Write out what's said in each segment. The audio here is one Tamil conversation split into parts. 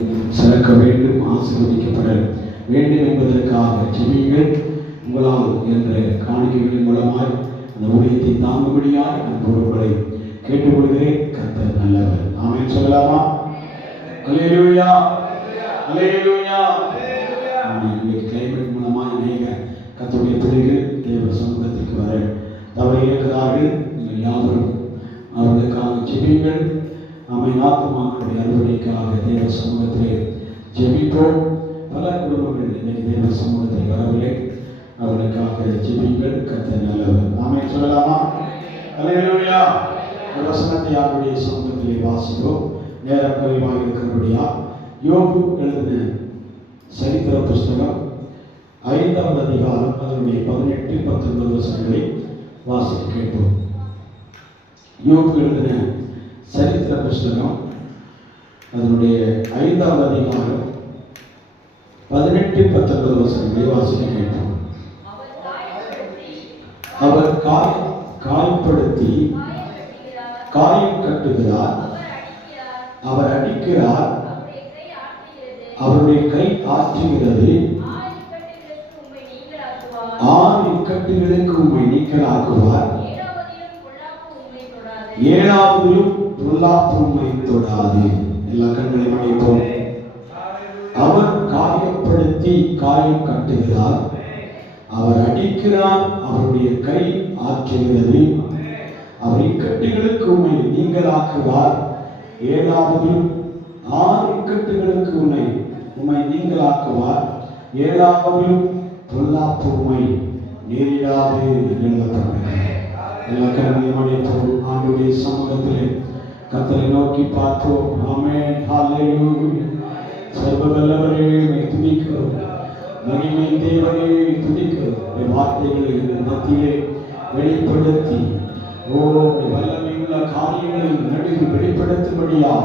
சிறக்க வேண்டும், ஆசீர்வதிக்கப்பட வேண்டும் என்பதற்காக ஜெபியுங்கள். உங்களால் என்ற காணிக்கைகளின் மூலமாய் அந்த ஊழியத்தை தாங்கும்படியாய் அன்போடு உங்களை கேட்டுக்கொள்கிறேன். கர்த்தர் நல்லவர். ஆமென் சொல்லலாமா? அல்லேலூயா, அல்லேலூயா. இன்னைக்கு கிளைமேட் மூலமாக அநேக கர்த்தருடைய பிள்ளைகள் தேவ சமூகத்திற்கு வர தவறி இருக்கிறார்கள். நீங்கள் யாவரும் அவர்களுக்காக ஜெபியுங்கள். ஆத்துமாக்களுடைய அறுவடைக்காக தேவ சமூகத்திலே ஜெபிப்போம். பல குடும்பங்கள் இன்னைக்கு தேவ சமூகத்தில் வரவில்லை, அவர்களுக்காக ஜெபியுங்கள். கர்த்தர் நல்லவர். ஆமென் சொல்லலாமா? அல்லேலூயா. ஒரு வசனத்தை அவருடைய சமூகத்திலே வாசிப்போம். நேரம் குறைவாக இருக்கிறபடியா யோபு எழுதின சரித்திர புஸ்தகம் 5ஆம் அதிகாரம் அதனுடைய 18, 19 வசனங்களை வாசித்து கேட்போம். யோபு எழுதின சரித்திர புஸ்தகம் அதனுடைய 5ஆம் அதிகாரம் 18, 19 வசனங்களை வாசித்து கேட்போம். அவர் காயப்படுத்தி காயம் கட்டுகிறார், அவர் அடிக்கிறார், அவருடைய கை ஆற்றுகிறது. 6 இக்கட்டுகளுக்கு உம்மை நீங்களாக்குவார், 7ஆவதிலும் பொல்லாப்பு உம்மை தொடாது. எல்லா கண்களை மறைப்போம். அவர் காயப்படுத்தி காயம் கட்டுகிறார், அவர் அடிக்கிறார், அவருடைய கை ஆற்றுகிறது. அவர் இக்கட்டுகளுக்கு உம்மை நீங்களாக்குவார், 7ஆவதிலும் 6 இக்கட்டுகளுக்கு உம்மை நீங்களாக்குவார், 7ஆவதிலும் பொல்லாப்பு உம்மை நேரிடாது எழுதப்பட்டது. எல்லா கண்களையும் அடைப்போம். ஆண்டவருடைய சமூகத்திலே கர்த்தரை நோக்கி பார்ப்போம். ஆமென், ஹல்லேலூயா. சர்வ வல்லவரே துதிக்கிறோம், மகிமை தேவனே துதிக்கிறோம். வார்த்தைகளை மத்தியிலே வெளிப்படுத்தி வல்லமையுள்ள காரியங்களை நடுவில் வெளிப்படுத்தும்படியாக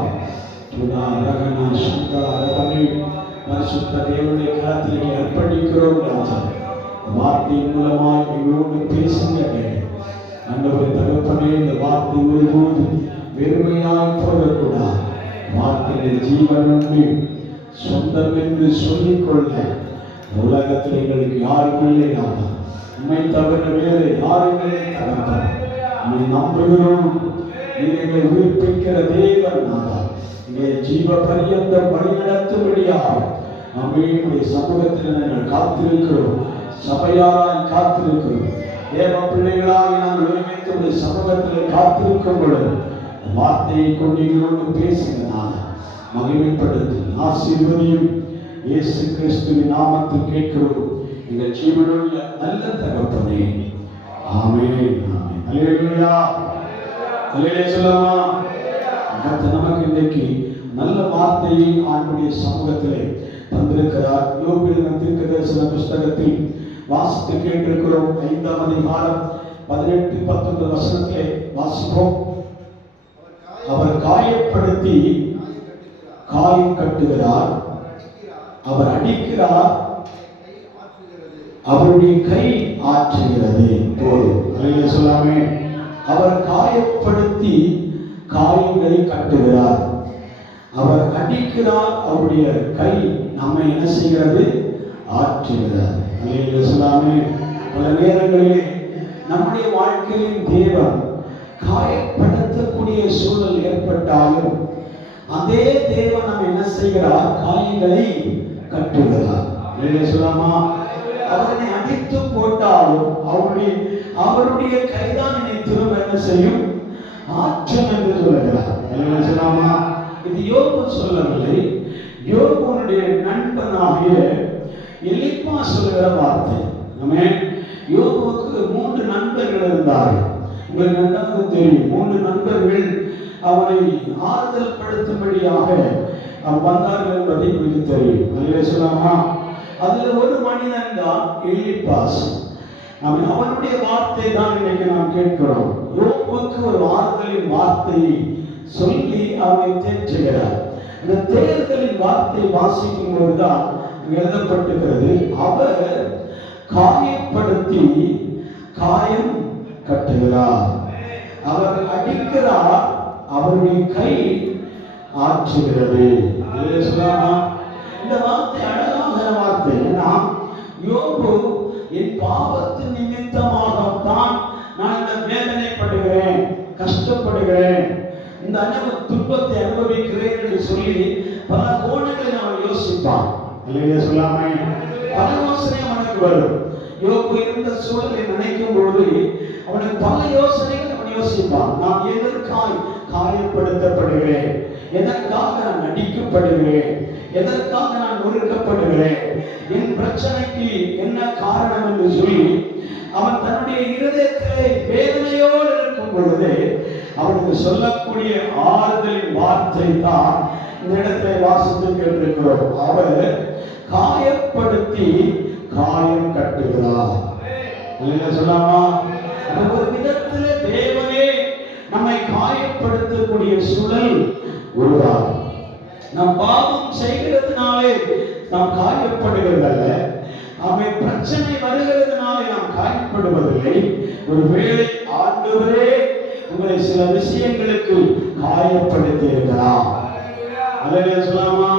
பரிசுத்த தேவனுடைய கரத்திலே அர்ப்பணிக்கிறோம். ராஜா, வார்த்தையின் மூலமாக எங்களோடு பேசுங்க ஆண்டவரே. தகப்பனே, இந்த வார்த்தை ஒருபோது வெறுமையாய் போகக்கூடாது. வார்த்தையில் ஜீவன் உண்டு, சொந்தம் என்று சொல்லிக்கொள்ள உலகத்தில் எங்களுக்கு யாரும் இல்லை. நாதா, உண்மை தவிர வேறு யாரும் இல்லை. தகப்பனே, உம்மை நம்புகிறோம். நீர் எங்களை உயிர்ப்பிக்கிற தேவன். நாதா, எங்களை ஜீவ பரியந்தம் வழிநடத்தும்படியாக நம்முடைய சமூகத்தில் நாங்கள் காத்திருக்கிறோம். சபையாராய் காத்திருக்கிறோம். தேவ பிள்ளைகளாக நாங்கள் ஒருமித்து சமூகத்தில் காத்திருக்கும் பொழுது வார்த்தையை கொண்டு எங்களோடு பேசுகிறனால மகிமைப்படுத்தி ஆசீர்வதியும். இயேசு கிறிஸ்துவின் நாமத்தில் கேட்கிறோம் எங்கள் ஜீவனுள்ள நல்ல தகப்பனே. ஆமென், ஆமென். அல்லேலூயா, அல்லேலூயா சொல்லலாமா? கர்த்தர் நமக்கு இன்றைக்கு நல்ல வார்த்தையை ஆண்டவருடைய சமூகத்திலே தந்திருக்கிறார். யோபு எழுதின தீர்க்கதரிசன புஸ்தகத்தில் வாசித்து கேட்டிருக்கிறோம். 5ஆம் அதிகாரம் 18, 19 வசனத்திலே வாசிப்போம். அவர் காயப்படுத்தி காயம் கட்டுகிறார், அவர் அடிக்கிறார், அவருடைய கை ஆற்றுகிறது. போதும் சொல்லாமே. அவர் காயப்படுத்தி காயங்களை கட்டுகிறார், அவர் அடிக்கிறார், அவருடைய கை நம்மை என்ன செய்கிறது? ஆற்றுகிறார். சொல்லாமே. பல நேரங்களிலே நம்முடைய வாழ்க்கையின் தேவன் காயப்படுத்தக்கூடிய சூழல் ஏற்பட்டாலும் அதே தேவன் நம்ம என்ன செய்கிறார்? காயங்களை கட்டுகிறார். சொல்லாமா? அவரை அடித்து போட்டாலும் அவருடைய கைதான் என்னை திரும்ப என்ன செய்யும்? ஆற்றும் என்று சொல்லுகிறார். சொல்லாமா? இது யோபு சொல்லவில்லை, யோபுனுடைய நண்பனாகிய எலிப்பா சொல்லுகிற வார்த்தை. யோபுவுக்கு 3 நண்பர்கள் இருந்தார்கள். உங்களுக்கு நன்றாக தெரியும். 3 நண்பர்கள் அவனை ஆறுதல் படுத்தும்படியாக வந்தார்கள் என்பதை உங்களுக்கு தெரியும். அல்லேலூயா சொல்லாமா? அதுல ஒரு மனிதன் தான் எலிப்பாஸ். அவனுடைய வார்த்தை தான் இன்னைக்கு நாம் கேட்கிறோம். யோபுவுக்கு ஒரு ஆறுதலின் வார்த்தையை சொல்லி அவனை தேற்றுகிறார். இந்த தேர்தலின் வார்த்தை வாசிக்கும் போதுதான் எழுதப்பட்டிருக்கிறது, அவர் காயப்படுத்தி காயம் கட்டுகிறார், அவர் அடிக்கிறார், அவருடைய கை ஆற்றுகிறது. இந்த வார்த்தை அழகான வார்த்தை. ஏன்னா யோபு என் பாவத்தின் நிமித்தமாகத்தான் நான் இந்த வேதனைப்படுகிறேன், கஷ்டப்படுகிறேன், இந்த துன்பத்தை அனுபவிக்கிறேன் என்று சொல்லி பல கோணங்களை அவன் யோசிப்பான். சொல்லாம பல யோசனை அவனுக்கு வரும். யோபு இருந்த சூழலை நினைக்கும் பொழுது அவனுக்கு பல யோசனைகள் அவன் யோசிப்பான். நான் எதற்காய் காயப்படுத்தப்படுகிறேன், எதற்காக நான் நடிக்கப்படுகிறேன், எதற்காக நான் நொறுக்கப்படுகிறேன், என் பிரச்சனைக்கு என்ன காரணம் என்று சொல்லி அவன் தன்னுடைய இருதயத்திலே வேதனையோடு இருக்கும் பொழுது அவனுக்கு சொல்லக்கூடிய ஆறுதலின் வார்த்தை தான் இந்த இடத்துல வாசித்து கேட்டிருக்கிறோம். அவர் காயப்படுத்தி காயம் கட்டுகிறார். சொல்லாமா? ஒரு விதத்திலே தேவனே நம்மை காயப்படுத்தக்கூடிய சூழல் உருவாகும். நாம் பாவம் செய்கிறதுனாலே நாம் காயப்படுகிறதல்ல, அவை பிரச்சனை வருகிறதுனாலே நாம் காயப்படுவதில்லை. ஒருவேளை ஆண்டவரே உங்களை சில விஷயங்களுக்கு காயப்படுத்தி இருக்கிறார். அல்லேலூயா சொல்லாமா?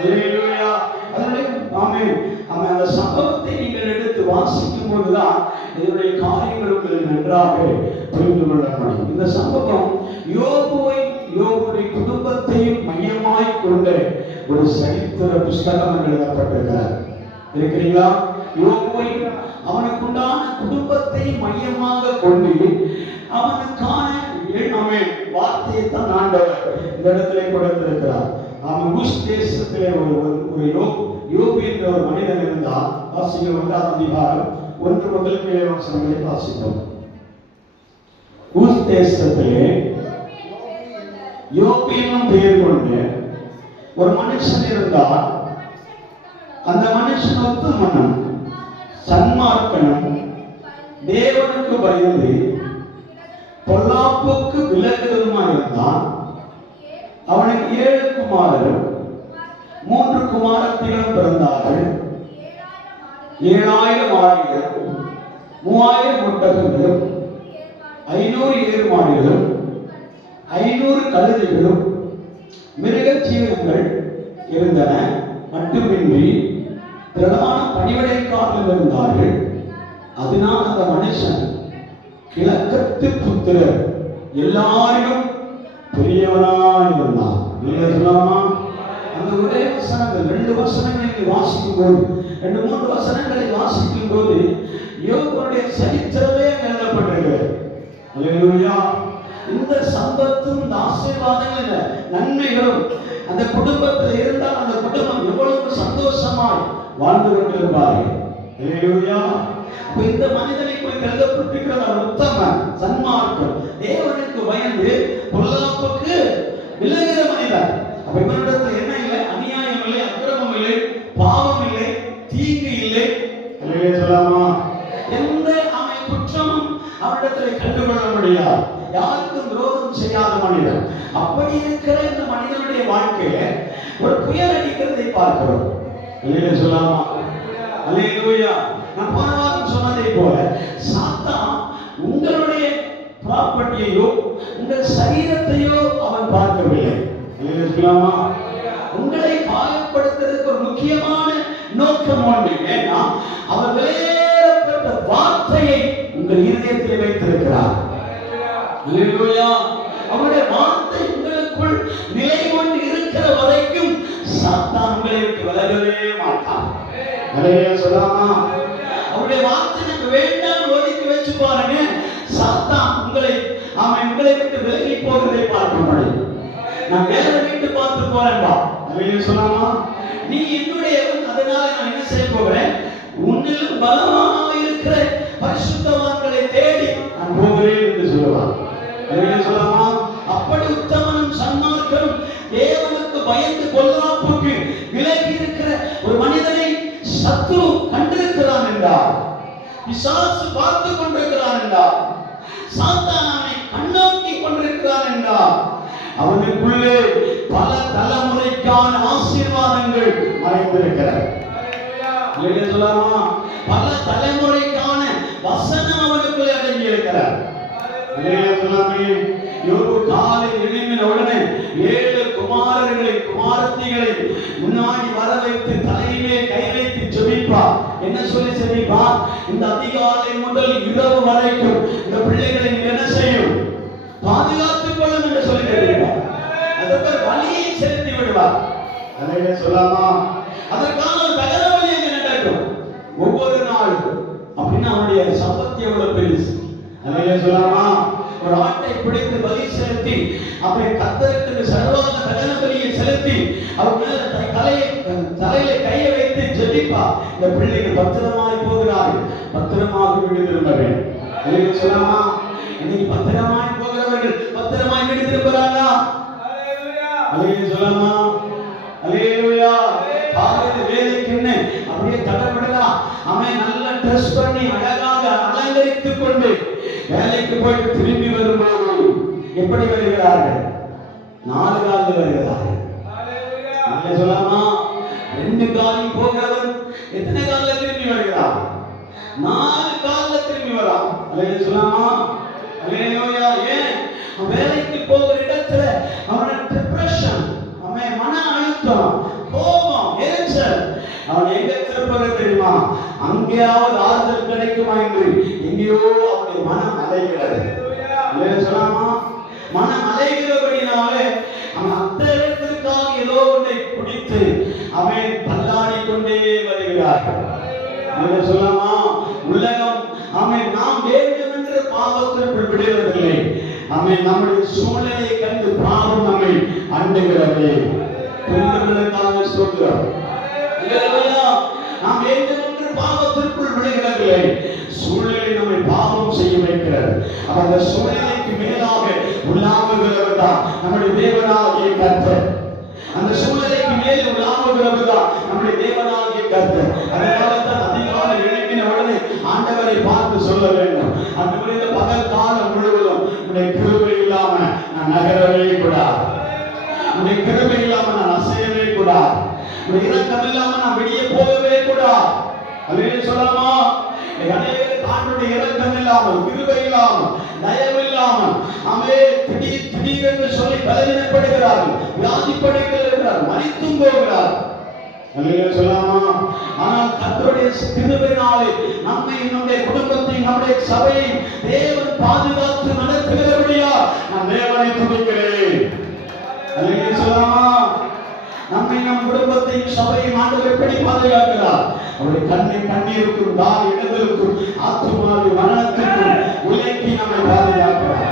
அல்லேலூயா. அந்த சம்பவத்தை நீங்கள் எடுத்து வாசிக்கும் போதுதான் இதனுடைய காரியங்கள் உங்களுக்கு நன்றாக புரிந்து கொள்ள முடியும். இந்த சம்பவம் யோபுடைய குடும்பத்தையும் மையமாய் கொண்ட ஒரு சரித்திர புஸ்தகம் எழுதப்பட்டிருக்கிறார். இருக்கிறீங்களா? யோபுவை அவனுக்குண்டான குடும்பத்தை மையமாக கொண்டு அவனுக்கான வார்த்தையை தான் ஆண்டவர் இந்த இடத்திலே கொடுத்திருக்கிறார். அவன் ஊஸ் தேசத்திலே ஒரு யோபு என்ற ஒரு மனிதன் இருந்தால், வாசிக்க 1ஆம் அதிகாரம் 1 முதல் 7 வசனங்களை வாசிப்போம். ஊஸ் தேசத்திலே யோபு என்னும் பெயர் கொண்டு ஒரு மனுஷன் இருந்தால், அந்த மனுஷன் உத்தமனும் சன்மார்க்கனும் தேவனுக்கு பயந்து பொல்லாப்புக்கு விலகுதலுமாய் இருந்தான். அவனுக்கு 7 குமாரரும் 3 குமாரத்திகளும் பிறந்தார்கள். 7000 ஆடுகளும் 3000 ஒட்டகங்களும் 500 ஏறு மாடுகளும் 500 கழுதைகளும் மிருக ஜீவன்கள் இருந்தன. மட்டுமின்றி திரளான பணிவிடைக்காரர்கள் இருந்தார்கள். அதனால் அந்த மனுஷன் கிழக்கத்து புத்திரர் எல்லாரும் பெரியவனாய் இருந்தான். சொல்லாமா? அந்த ஒரே வசனங்கள் 2 வசனங்களை வாசிக்கும் போது 2-3 வசனங்களை வாசிக்கும் போது யோபுடைய சரித்திரமே எழுதப்பட்டிருக்கிறது. அல்லேலூயா. இந்த சம்பத்தும் இந்த ஆசீர்வாதங்கள் நன்மைகளும் அந்த குடும்பத்தில் இருந்தால் அந்த குடும்பம் எவ்வளவு சந்தோஷமாய் வாழ்ந்து கொண்டிருப்பார்கள். அல்லேலூயா. இந்த மனிதனை குறித்து எழுதப்பட்டிருக்கிற உத்தமன், சன்மார்க்கம், தேவனுக்கு பயந்து பொல்லாப்புக்கு விலகிற மனிதன். அப்ப இவனிடத்தில் என்ன இல்லை? அநியாயம் இல்லை, அக்கிரமம் இல்லை, பாவம் இல்லை, தீங்கு இல்லை. சொல்லாமா? எந்த குற்றமும் அவனிடத்தில் கண்டுகொள்ள முடியாது. யாருக்கும் விரோதம் செய்யாத மனிதன். அப்படி இருக்கிற இந்த மனிதனுடைய வாழ்க்கையில ஒரு புயல் அடிக்கிறதை பார்க்கிறோம். சொல்லாமா? அல்லேலூயா. நான் போன வாரம் சொன்னதை போல சாத்தான் உங்களுடைய ப்ராப்பர்ட்டியையோ உங்கள் சரீரத்தையோ அவன் பார்க்கவில்லை. உங்களை காயப்படுத்துறதுக்கு ஒரு முக்கியமான நோக்கம் உண்டு. ஏன்னா அவர் வெளியேறப்பட்ட வார்த்தையை உங்கள் இருதயத்தில் வைத்திருக்கிறார். அவருடைய வார்த்தை உங்களுக்குள் நிலை கொண்டு இருக்கிற வரைக்கும் சாத்தான் உங்களை விட்டு விலகவே மாட்டான். சொல்லாமா? அவருடைய வார்த்தை எனக்கு வேண்டாம் ஒதுக்கி வச்சு பாருங்க, சாத்தான் உங்களை விட்டு விலகி போகிறதை பார்க்க முடியும். நான் வேற வீட்டு பார்த்து போறேன்பா. சொல்லாமா? நீ என்னுடையவன், அதனால நான் என்ன செய்ய போகிறேன்? உன்னிலும் பலமாக இருக்கிற பரிசுத்தவான்களை தேடி நான் போகிறேன் என்று சொல்லுவான். சொல்லாமா? அப்படி உத்தமனும் சன்மார்க்கனும் தேவனுக்கு பயந்து பொல்லாப்புக்கு விலகி இருக்கிற ஒரு மனிதனை சத்துரு கண்டிருக்கிறான் என்றார், பிசாசு பார்த்து கொண்டிருக்கிறான் என்றார், சாத்தான் அவனை கண்ணோக்கி கொண்டிருக்கிறான் என்றார், அவனுக்குள்ளே பல தலைமுறைக்கான ஆசீர்வாதங்கள் மறைந்திருக்கிறது. பல தலைமுறைக்கான வசனம் அவனுக்குள்ளே அடங்கி இருக்கிறார். யோபு காலை எழும்பின உடனே 7 குமாரர்களை குமாரத்திகளை முன்னாடி வர வைத்து தலையிலே கை வைத்து ஜெபிப்பா. என்ன சொல்லி ஜெபிப்பா? இந்த அதிகாலை முதல் இரவு வரைக்கும் இந்த பிள்ளைகளை என்ன செய்யும்? பாதுகாத்துக் கொள்ளும் என்று சொல்லி கேட்கிறார். அதற்கு வழியை செலுத்தி விடுவார். அதை சொல்லாமா? அதற்கான ஒரு தகர வழி எங்க நடக்கும் ஒவ்வொரு நாளும். அப்படின்னா அவனுடைய சம்பத்தி எவ்வளவு பெருசு. அதை சொல்லாமா? ஒரு ஆட்டை பிடித்து பலி செலுத்தி அப்படி கர்த்தருக்கு சர்வாங்க தகன பலியை செலுத்தி அவர் மேல தலையில கையை வைத்து ஜெபிப்பா. இந்த பிள்ளைகள் பத்திரமாய் போகிறார்கள், பத்திரமாக வீடு திரும்பவேன். அதை சொல்லாமா? இன்னைக்கு பத்திரமாய் போகிறவர்கள் பத்திரமாய் வீடு திரும்புறாங்களா? அல்லேலூயா சொல்லாமா? அல்லேலூயா. காலையில வேலைக்குன்னு அப்படியே தடபடலாம் அவன் நல்லா ட்ரெஸ் பண்ணி அழகாக அலங்கரித்துக் கொண்டு வேலைக்கு போயிட்டு திரும்பி வரும்போது எப்படி வருகிறார்கள்? 4 காலில் வருகிறார்கள். அல்லேலூயா சொல்லாமா? 2 காலில் போகிறவன் எத்தனை காலில் திரும்பி வருகிறான்? 4 காலில் திரும்பி வரான். அல்லேலூயா சொல்லாமா? அல்லேலூயா. ஏன்? வேலைக்கு போகிற இடத்துல அவனுக்கு டிப்ரெஷன், அவன் மன அழுத்தம், கோபம், எரிச்சல். அவன் எங்க திருப்பது தெரியுமா? அங்கேயாவது ஆறுதல் கிடைக்குமா என்று எங்கேயோ அவனுடைய மனம் அலைகிறது. சொல்லாமா? மனம் அலைகிறபடினாலே அவன் அந்த இடத்திற்காக ஏதோ ஒன்றை குடித்து அவன் பல்லாடி கொண்டே வருகிறார்கள். சொல்லாமா? உலகம் அவன் நாம் வேண்டும் என்று பாவத்திற்குள் விடுவதில்லை. அவன் நம்முடைய சூழ்நிலையை கண்டு பாவம் நம்மை அண்டுகிறது. பெண்களுக்காக சொல்கிறோம். நாம் வேண்டும் என்று பாவத்திற்குள் விடுகிறதில்லை. சூழ்நிலை நம்மை பாவம் செய்ய வைக்கிறது. அந்த சூழ்நிலைக்கு மேலாக உள்ளாமுகிறவர் தான் நம்முடைய தேவனாகிய கர்த்தர். அந்த சூழ்நிலைக்கு மேலே உள்ளாமுகிறவர் தான் நம்முடைய தேவனாகிய கர்த்தர். அதனால்தான் அதிகாலை எழுப்பின உடனே ஆண்டவரை பார்த்து சொல்ல வேண்டும். ஆண்டவரே, இந்த பகல் காலம் முழுவதும் உன்னுடைய கிருபை இல்லாம நான் நகரவே கூடாது, உன்னுடைய கிருபை இல்லாம நான் அசையவே கூடாது, உன்னுடைய இரக்கம் இல்லாம நான் வெளியே போகவே கூடாது. அல்லேலூயா சொல்லாமா? அநேகருக்கு ஆண்டவருடைய இரக்கம் இல்லாமல், கிருபை இல்லாமல், தயவு இல்லாமல் அமே திடீரென்று சொல்லி பலவீனப்படுகிறார்கள், வியாதிப்படுகிறார்கள், மரித்தும் போகிறார்கள். அல்லேலூயா சொல்லாமா? ஆனால் கர்த்தருடைய கிருபையினாலே நம்மை, நம்முடைய குடும்பத்தை, நம்முடைய சபையை தேவன் பாதுகாத்து நடத்துகிறபடியா நான் தேவனை துதிக்கிறேன். அல்லேலூயா சொல்லாமா? நம்மை, நம் குடும்பத்தை, சபையை ஆண்டவர் எப்படி பாதுகாக்கிறார்? அவருடைய கண்ணீருக்கும் தாய் இடங்களுக்கும் ஆத்துமாவி மரணத்திற்கும் உலகி நம்மை பாதுகாக்கிறார்.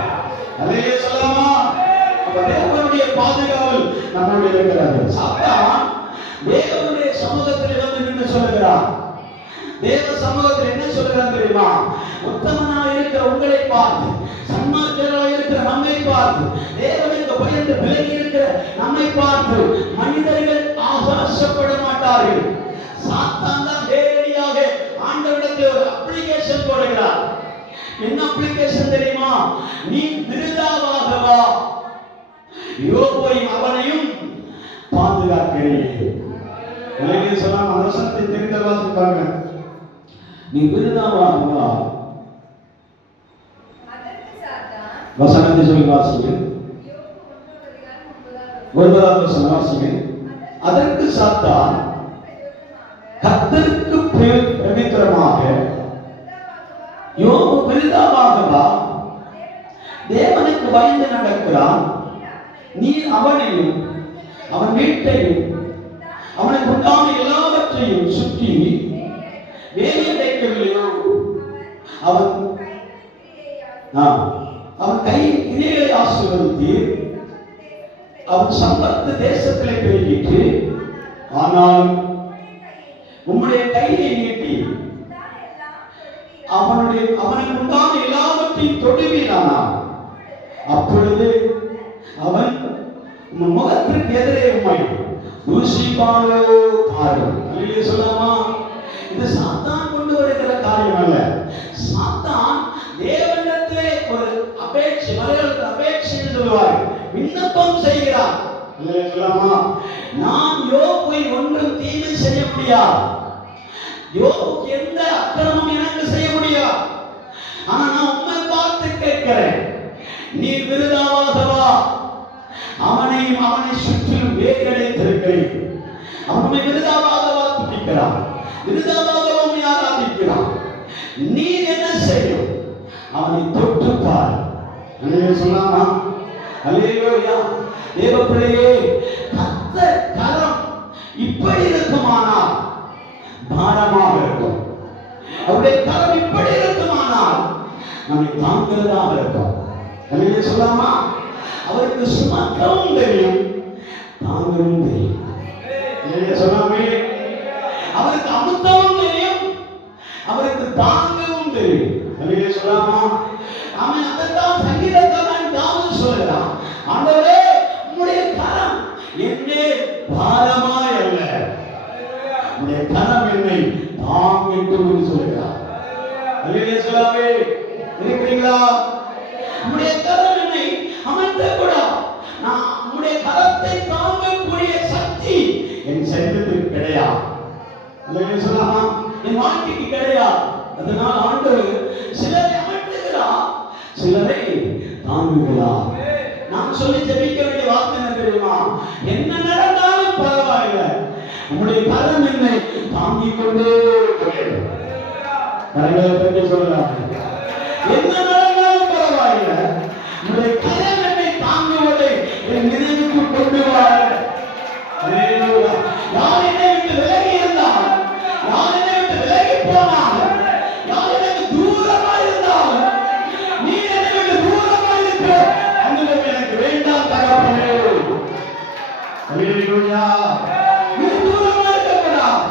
அல்லேலூயா சொல்லாமா? தேவனுடைய பாதுகாவல் நம்முடைய இருக்கிறது. சாத்தான் தேவனுடைய சமூகத்தில் வந்து நின்று சொல்லுகிறார். தேவ சமூகத்தில் என்ன சொல்லுகிறார் தெரியுமா? உத்தமனாக இருக்கிற உங்களை பார்த்து, சன்மார்க்கராக இருக்கிற நம்மை பார்த்து, தேவனுக்கு பயந்து விலகி இருக்கிற நம்மை பார்த்து மனிதர்கள் ஆசைப்பட மாட்டார்கள். சாத்தான் தான் நேரடியாக ஆண்டவரிடத்தில் ஒரு அப்ளிகேஷன் போடுகிறார். என்ன அப்ளிகேஷன் தெரியுமா? நீ விருதாவாக வா, யோபையும் அவனையும் பாதுகாக்கிறேன். உலகில் சொன்னால் அந்த வசனத்தை தெரிந்த வாசிப்பாங்க. நீ விருதாவாக வா. வசனத்தை சொல்லி வாசிங்க. 9வது வசனம் வாசிங்க. அதற்கு சாத்தான் கர்த்தருக்கு பிரதித்திரமாக, யோபு விருதாவாக வா, தேவனுக்கு பயந்து நடக்கிறான், நீ அவனையும் அவன் வீட்டையும் அவனுக்கு உண்டான எல்லாவற்றையும் சுற்றி வேலையடைக்கவில்லையோ? அவன் கையின் கிரியைகளை ஆசீர்வதித்து அவன் சம்பத்து தேசத்திலே பெருகிட்டு, ஆனால் உம்முடைய கையை நீட்டி அவனுக்கு உண்டான எல்லாவற்றையும் தொடுவீரானா? அப்பொழுது அவன் முகத்திற்கு எதிரே உம்மை தூஷிப்பானோ காரியம். அல்லேலூயா சொல்லாமா? இது சாத்தான் கொண்டு வருகிற காரியம் அல்ல. சாத்தான் தேவனிடத்திலே ஒரு அபேட்சை, மலையாளத்தில் அபேட்சை என்று சொல்லுவார், விண்ணப்பம் செய்கிறார். அல்லேலூயா சொல்லாமா? நான் யோபை ஒன்றும் தீமை செய்ய முடியாது, யோபுக்கு எந்த அக்கிரமம் எனக்கு செய்ய முடியாது. ஆனா நான் உண்மை பார்த்து கேட்கிறேன், நீர் விருதாவாகவா அவனையும் அவனை சுற்றிலும் வேகடைத்திருக்கிறேன். அவனை விருதாவாகவா துதிக்கிறான், விருதாவாகவா ஆராதிக்கிறான். நீர் என்ன செய்யும்? அவனை தொட்டுப்பார். சொல்லாமா? அல்லேலூயா. தேவ பிள்ளையே, கர்த்தர் கரம் இப்படி இருக்குமானால் பாரமாக இருக்கும். அவருடைய கரம் இப்படி இருக்குமானால் நம்மை தாங்குறதாக இருக்கும். அல்லேலூயா சொல்லாமா? அவருக்கு சுமக்கவும் தெரியும், தாங்கவும் தெரியும். அல்லேலூயா சொல்லாமே? அவருக்கு அமுத்தவும் தெரியும், அவருக்கு தாங்கவும் தெரியும். அல்லேலூயா சொல்லாமா? அவன் அதைத்தான் சங்கீதக்காரன் தாவீது சொல்கிறான், ஆண்டவரே உம்முடைய கரம் என்னே பாரமாய் அல்ல, உம்முடைய கரம் என்னை தாங்கும் என்று சொல்கிறார். அல்லேலூயா சொல்லாமே? இருக்கிறீங்களா? உம்முடைய கரம் என்னை அமர்த்த கூட, நான் உம்முடைய கரத்தை தாங்கக்கூடிய சக்தி என் சரீரத்துக்கு கிடையாது. அல்லேலூயா சொல்லாமா? என் வாழ்க்கைக்கு கிடையாது. அதனால் ஆண்டவர் சிலரை அமர்த்துகிறார், சிலரை தாங்குகிறார். நான் சொல்லி ஜெபிக்க வேண்டிய வார்த்தை என்ன தெரியுமா? என்ன நடந்தாலும் பரவாயில்லை, உங்களுடைய கரம் என்னை தாங்கிக் கொண்டே இருக்கிறது. கரங்களை பற்றி சொல்லலாம். என்ன நடந்தாலும் பரவாயில்லை, உங்களுடைய கரம் என்னை தாங்குவதை என் நினைவுக்கு கொண்டு வர. யார் என்னை விட்டு விலகி இருந்தால், யார் என்னை விட்டு விலகி போனால், யார் எனக்கு தூரமா இருந்தால், நீ என்னை விட்டு தூரமா இருக்க அனுபவம் எனக்கு வேண்டாம் தகப்பனே. அல்லேலூயா. நீ தூரமா இருக்கக்கூடாது.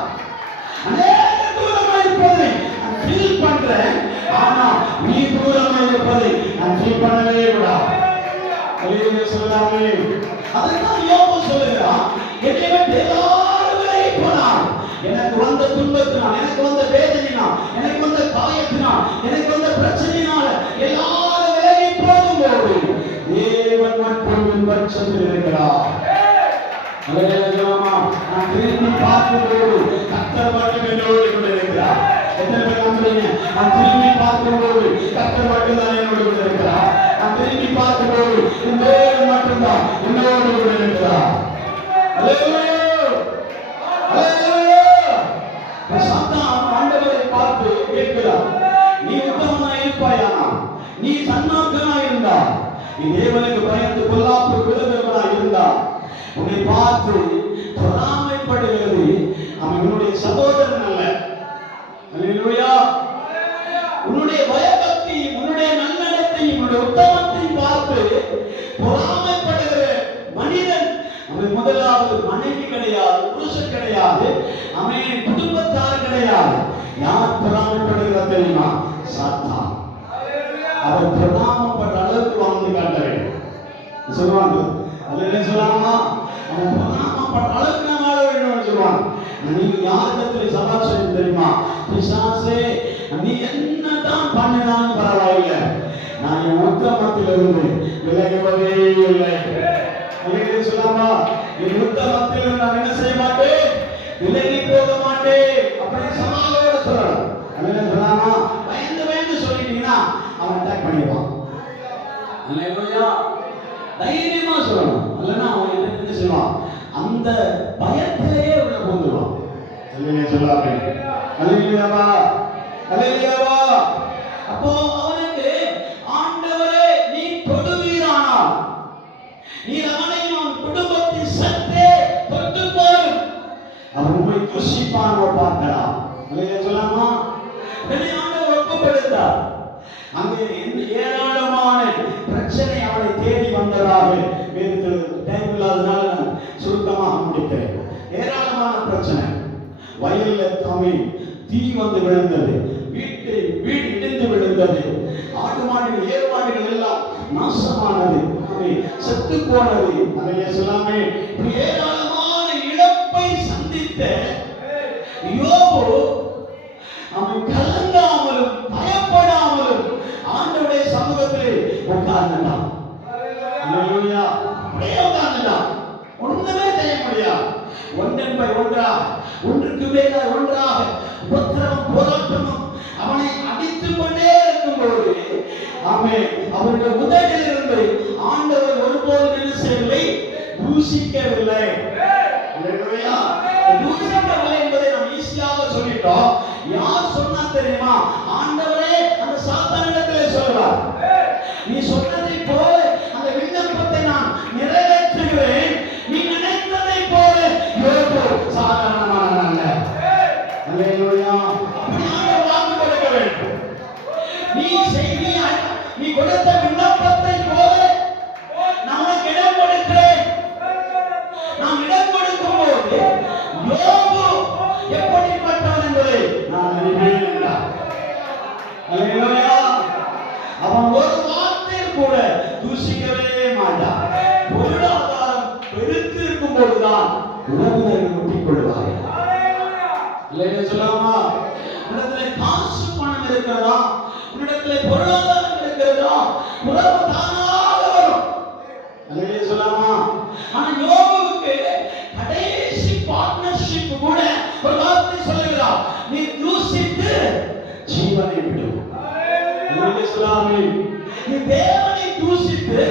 அநேக தூரமா இருப்பதை நான் ஃபீல் பண்றேன், ஆனா நீ தூரமா இருப்பதை நான் ஃபீல் பண்ணவே கூடாது. அல்லேலூயா சொல்லாமே? அதுதான் யோபு சொல்லுகிறான், என்னை விட்டு எல்லாரும் விலகி போனார், எனக்கு வந்த துன்பத்தினால், எனக்கு வந்த வேதனையினால், எனக்கு வந்த காயத்தினால், எனக்கு வந்த பிரச்சனையினால எல்லாரும் விலகி போகும்போது தேவன் மட்டும் என் பட்சத்தில் இருக்கிறார். நான் திரும்பி பார்க்கும்போது கர்த்தர் மட்டும் என்னோடு கூட இருக்கிறார். எத்தனை பேர் நம்புறீங்க? நான் திரும்பி பார்க்கும்போது கர்த்தர் மட்டும் தான் என்னோடு கூட இருக்கிறார். நான் திரும்பி பார்க்கும்போது இந்த தேவன் மட்டும்தான் என்னோடு கூட இருக்கிறார். அல்லேலூயா. அல்லேலூயா. சாத்தான் ஆண்டவரை பார்த்து கேட்கிறார், நீ உத்தமனாய் இருப்பாயானா, நீ சன்மார்க்கனாய் இருந்தா, நீ தேவனுக்கு பயந்து பொல்லாப்பு விலகுவனாய் இருந்தா, உன்னை பார்த்து பொறாமைப்படுகிறது அவன் உன்னுடைய சகோதரன் அல்ல. அல்லேலூயா. உன்னுடைய பயபக்தி, உன்னுடைய நன்னடத்தை, உன்னுடைய உத்தமத்தை பார்த்து பொறாமைப்படுகிற மனிதன் அவன் முதலாவது மனைவி கிடையாது, புருஷன் கிடையாது, அவன் குடும்பத்தார் கிடையாது. யார் பொறாமைப்படுகிறா தெரியுமா? சாத்தான். அவர் பொறாமைப்படுற அளவுக்கு வாழ்ந்து காட்ட வேண்டும் சொல்லுவாங்க. அல்லேலூயா சொல்லாமா? அவன் பொறாமைப்படுற அளவுக்கு நான் வாழ வேண்டும் சொல்லுவாங்க. நீங்க யாரிடத்தில் சவால் செய்ய தெரியுமா? பிசாசே, நீ என்னதான் பண்ணினாலும் பரவாயில்லை, நான் என் உத்தமத்திலிருந்து விலகுவதே இல்லை. அல்லேலூயா சொல்லாமா? என் உத்தமத்திலிருந்து நான் என்ன செய்ய மாட்டேன், விலகி போக மாட்டேன் அப்படின்னு சவாலோட சொல்லணும். அல்லேலூயா சொல்லாமா? பயந்து பயந்து சொல்லிட்டீங்கன்னா அவன் அட்டாக் பண்ணிடுவான். அல்லேலூயா. தைரியமா சொல்லணும், இல்லைன்னா அவன் என்ன செய்வான், அந்த பயத்திலேயே உள்ள போந்துருவான். அல்லேலூயா சொல்லாமே? அல்லேலூயாவா? அல்லேலூயாவா? அப்போ அவனுக்கு ஆண்டவரே நீ தொடுவீரானால், நீ அவனையும் அவன் குடும்பத்தின் சத்தே தொட்டு போய் அவன் உண்மை துஷிப்பானோ பார்க்கலாம். அல்லேலூயா சொல்லாமா? ஆண்டவர் ஒப்புக்கொடுத்தார். அங்கே ஏராளமான பிரச்சனை அவனை தேடி வந்ததாக வேதத்தில் டைம் இல்லாதனால நான் சுருக்கமாக முடிக்கிறேன். ஏராளமான பிரச்சனை. வயலில் தம்மை தீ வந்து விழுந்தது, வீடு இடிந்து விழுந்தது, ஆடு மாடுகள் ஏறு மாடுகள் எல்லாம் நாசமானது, செத்து போனது. அதை சொல்லாமே இப்படி ஏராளமான இழப்பை சந்தித்த யோபு அவன் கலங்காமலும் பயப்படாமலும் ஆண்டவருடைய சமூகத்திலே உட்கார்ந்தான். அல்லேலூயா. அப்படியே உட்கார்ந்தான். ஒண்ணுமே செய்ய முடியாது. ஒன்றன் பை ஒன்றாக, ஒன்றுக்கு மேல ஒன்றாக உபத்திரவம் போராட்டமும் அவனை அடித்துக் கொண்டே இருக்கும்போது அவன் ஆமென். அவருடைய உதடிலிருந்து ஆண்டவர் ஒருபோதும் என்ன செய்யவில்லை? தூஷிக்கவில்லை. அல்லேலூயா. தூஷிக்கவில்லை என்பதை நாம் ஈஸியாக சொல்லிட்டோம். யார் சொன்னா தெரியுமா? ஆண்டவரே அந்த சாத்தானிடத்திலே சொல்றார், நீ சொன்னதை போல அந்த விண்ணப்பத்தை நான் நிறைவேற்றுகிறேன், நீ நினைத்ததை போல யோபு சாதாரணமான அல்ல. அல்லேலூயா. அப்படியாக வாக்கு கொடுக்க வேண்டும். நீ கொடுத்த விண்ணப்பத்தை போல நான் இடம் கொடுக்கிறேன். நாம் இடம் கொடுக்கும் போது யோபு எப்படிப்பட்டவன் என்பதை நான் அறிவேன் என்றார். அல்லேலூயா. அவன் ஒரு வார்த்தையில் கூட தூஷிக்கவே மாட்டான். பொருளாதாரம் பெருத்து இருக்கும் போதுதான் உறவினர்கள் ஒட்டிக் கொள்வார்கள். இல்லைன்னு சொல்லாமா? உன்னிடத்துல காசு பணம் இருக்கிறதா, உன்னிடத்துல பொருளாதாரம் இருக்கிறதா, உறவு தானாக வரும். இல்லைன்னு சொல்லாமா? ஆனா யோபுவுக்கு கடைசி பார்ட்னர்ஷிப் கூட ஒரு வார்த்தை சொல்லுகிறார், நீ தூஷித்து ஜீவனை விடும். இல்லைன்னு சொல்லாமே? நீ தேவனை தூஷித்து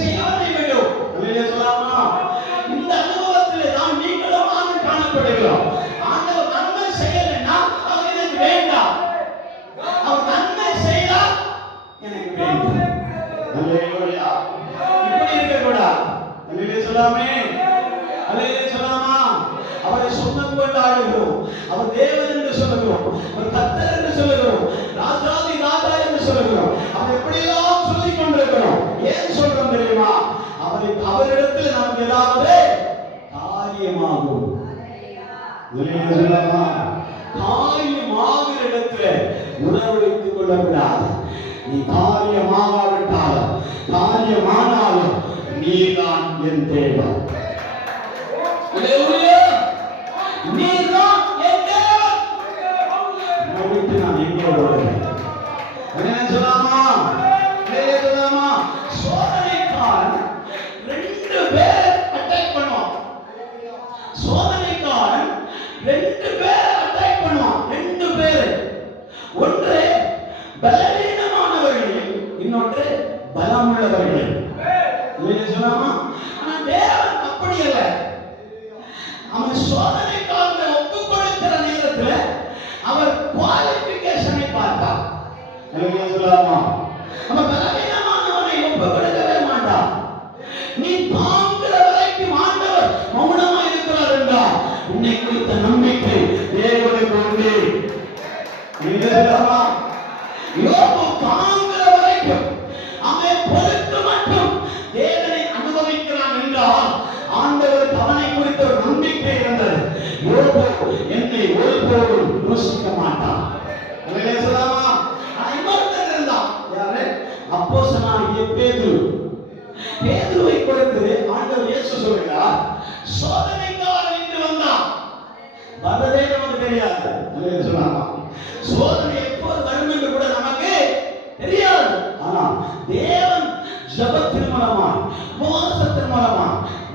ஜீவனை விடும். இல்லைன்னு சொல்லாமா? இந்த அனுபவத்திலே தான் நீங்களும் நானும் காணப்படுகிறோம். ஆண்டவர் நன்மை செய்யலைன்னா அவர் எனக்கு வேண்டாம், அவர் நன்மை செய்தால் எனக்கு வேண்டும். அல்லேலூயா. இப்படி இருக்கக்கூடாது. அல்லேலூயா சொல்லாமே? அல்லேலூயா சொல்லாமா? அவரை சொந்தம் கொண்டாடுகிறோம், அவர் தேவன் என்று சொல்லுகிறோம், அவர் கர்த்தர் என்று சொல்லுகிறோம், ராஜாதி ராஜா என்று சொல்லுகிறோம். அவர் எப்படியெல்லாம் சொல்லிக் கொண்டிருக்கிறோம். ஏன் சொல்றோம் தெரியுமா? அவரிடத்தில் நமக்கு ஏதாவது காரியமாகும். காரியமாகிற இடத்துல உணவு வைத்துக் கொள்ளக்கூடாது. நீ காரியமாகாவிட்டாலும் காரியமானாலும் நீதான் என் தேவன். நீதான் என் தேவன். நான் எங்கே வருவேன்? சொல்லாமா? சோதனைக்காரன் 2 பேர் அட்டாக் பண்ணுவான். சோதனைக்காரன் 2 பேர் அட்டாக் பண்ணுவான். 2 பேர். ஒன்று பலவீனமானவர்கள், இன்னொன்று பலமுள்ளவர்கள். சொல்லாமா? ஆனா தேவன் அப்படி அல்ல. அவன் சோதனைக்காரனை ஒப்புக் கொடுக்கிற நேரத்தில் அவர் குவாலிஃபிகேஷனை பார்த்தார். சொல்லாமா? அவன் பலவீனமானவனை ஒப்புக் கொடுக்கவே மாட்டான். நீ தாங்குகிற வரைக்கும் ஆண்டவர் மௌனமா இருக்கிறார் என்றால் உன்னை குறித்த நம்பிக்கை தேவனுக்கு உண்டு. யோபு தாங்குகிற வரைக்கும் அவன் பொறுத்து மட்டும் தேவனை அனுபவிக்கிறான் என்றால் ஆண்டவர் அவனை குறித்த ஒரு நம்பிக்கை இருந்தது. யோபு என்னை ஒருபோதும் யோசிக்க மாட்டான். இன்னொருத்தர் இருந்தான். யாரு? அப்போஸ்தலனாகிய பேதுரு. பேதுருவை கொடுத்து ஆண்டவர் இயேசு சொல்கிறார், சோதனைக்காரன் என்று வந்தான். வரதே நமக்கு தெரியாது. சொல்லாமா? சோதனை எப்போது வரும் என்று கூட நமக்கு தெரியாது. ஆனா தேவன் ஜபத்தின் மூலமா, உபவாசத்தின் மூலமா,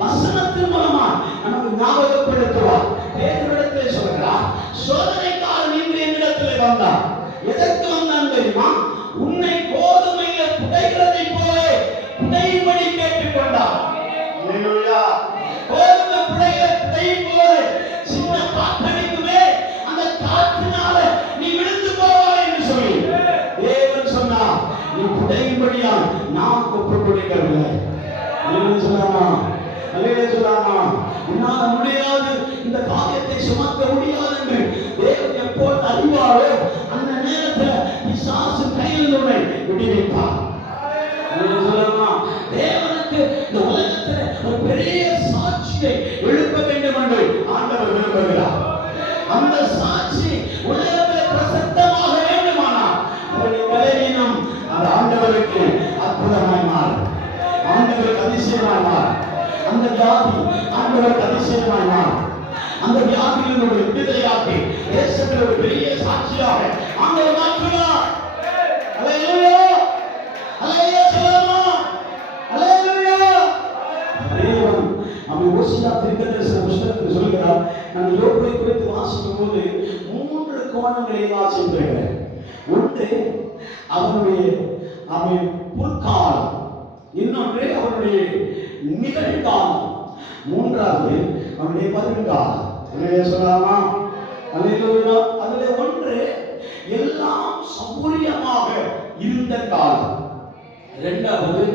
வசனத்தின் மூலமா நமக்கு ஞாபகப்படுத்துவார். பேதுருவிடத்தில் சொல்கிறார், சோதனைக்காரன் இன்று என்னிடத்தில் வந்தான். எதற்கு வந்தான் தெரியுமா? உன்னை கோதுமையில புடைகிறதை போல புடையும்படி கேட்டுக்கொண்டார். கோதுமை புடையும் போது சின்ன காற்றடிக்குமே, அந்த காற்றினால நீ விழுந்து போவாய் என்று சொல்லி தேவன் சொன்னார், நீ புடையும்படியா நான் ஒப்புக் கொடுக்கவில்லை. சொல்லாமா? சொல்லாமா? என்னால முடியாது, இந்த காரியத்தை சுமக்க முடியாது என்று தேவன் எப்போது அறிவாரோ அந்த நேரத்தில் பிசாசு கையில் உன்னை விடுவிப்பார். தேவனுக்கு இந்த உலகத்தில் ஒரு பெரிய சாட்சியை எழுப்ப வேண்டும் என்று ஆண்டவர் விரும்புகிறார். அந்த சாட்சி உலகத்தில் பிரசித்தமாக வேண்டுமானால் பலவீனம் அந்த ஆண்டவருக்கு அற்புதமாய் மாறும், ஆண்டவருக்கு அதிசயமாய் மாறும். அந்த வியாதி ஆண்டவருக்கு அதிசயமாய் மாறும். அந்த வியாதியில் ஒரு விடுதலையாக்கி தேசத்தில் ஒரு பெரிய சாட்சியாக ஆண்டவர் மாற்றுகிறார். அல்லேலூயா. அல்லேலூயா சொல்லாமா? அல்லேலூயா. தேவன் அவன் ஓசியா தீர்க்கதரிசன புத்தகத்தில் சொல்கிறார், நான் யோபை குறித்து வாசிக்கும் போது 3 கோணங்களை வாசிக்கிறேன். ஒன்று அவனுடைய அவன் பொற்காலம், இன்னொன்று அவருடைய நிகழ்காலம், மூன்றாவது அவனுடைய வருங்காலம். சொல்லலாமா? அல்லேலூயா. அதிலே ஒன்று எல்லாம் சௌகரியமாக இருந்த காலம், இரண்டாவது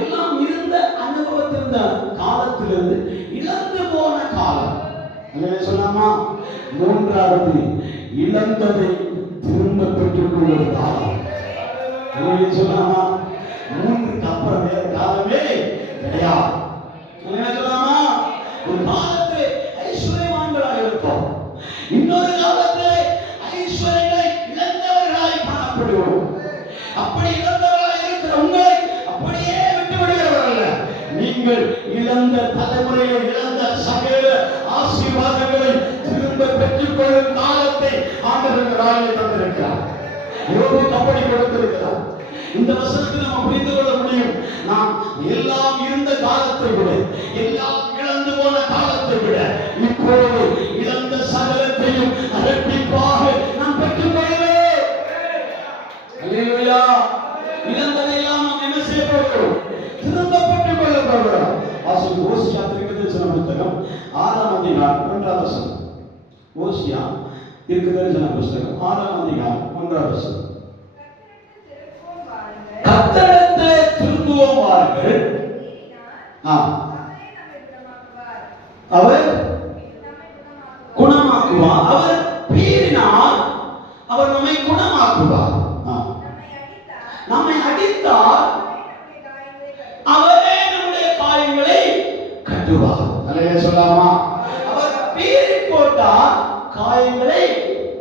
எல்லாம் இருந்த அனுபவத்திருந்த காலத்திலிருந்து இழந்து போன காலம். சொல்லலாமா? மூன்றாவது இழந்ததை திரும்ப பெற்றுக் கொள்ளும் காலம். சொல்லலாமா? மூன்றுக்கு அப்புறம் வேற காலமே கிடையாது. சொல்லலாமா? ஒரு காலத்தில் ஐஸ்வர்யவான்களாக இருப்போம், இன்னொரு காலத்தில் ஐஸ்வர்யங்களை இழந்தவர்களாய் காணப்படுவோம். அப்படி இழந்தவர்களாய் இருக்கிற உங்களை அப்படியே விட்டு விடுகிறவர்கள், நீங்கள் இழந்த தலைமுறையை இழந்த சகல ஆசீர்வாதங்களை திரும்ப பெற்றுக் கொள்ளும் காலத்தை ஆண்டவர் ராஜ்யத்தை தந்திருக்கிறார். யோபுக்கு அப்படி கொடுத்திருக்கிறார். இந்த வசனத்தை நாம் புரிந்து கொள்ள முடியும். நாம் எல்லாம் இருந்த காலத்தை விட, எல்லாம் இழந்து போன காலத்தை விட இப்போது இழந்த சகலத்தையும் இரட்டிப்பாக நாம் பெற்றுக் கொள்வோம். அல்லேலூயா. இழந்ததையெல்லாம் நாம் என்ன செய்ய போகிறோம்? திரும்ப பெற்றுக் கொள்ள போகிறோம். ஆசிரியர் ஓசியா தீர்க்கதரிசன புத்தகம் 6ஆம் அதிகாரம் 1ஆம் வசனம். ஓசியா தீர்க்கதரிசன புத்தகம் 6ஆம் அதிகாரம் 1ஆம் வசனம். கர்த்தரிடத்திலே திரும்புவோம் வாருங்கள், அவர் குணமாக்குவார். அவர் பீறினார், அவர் நம்மை குணமாக்குவார். நம்மை அடித்தார், அவரே நம்முடைய காயங்களை கட்டுவார். அல்லேலூயா சொல்லாமா? அவர் பீறி போட்டார், காயங்களை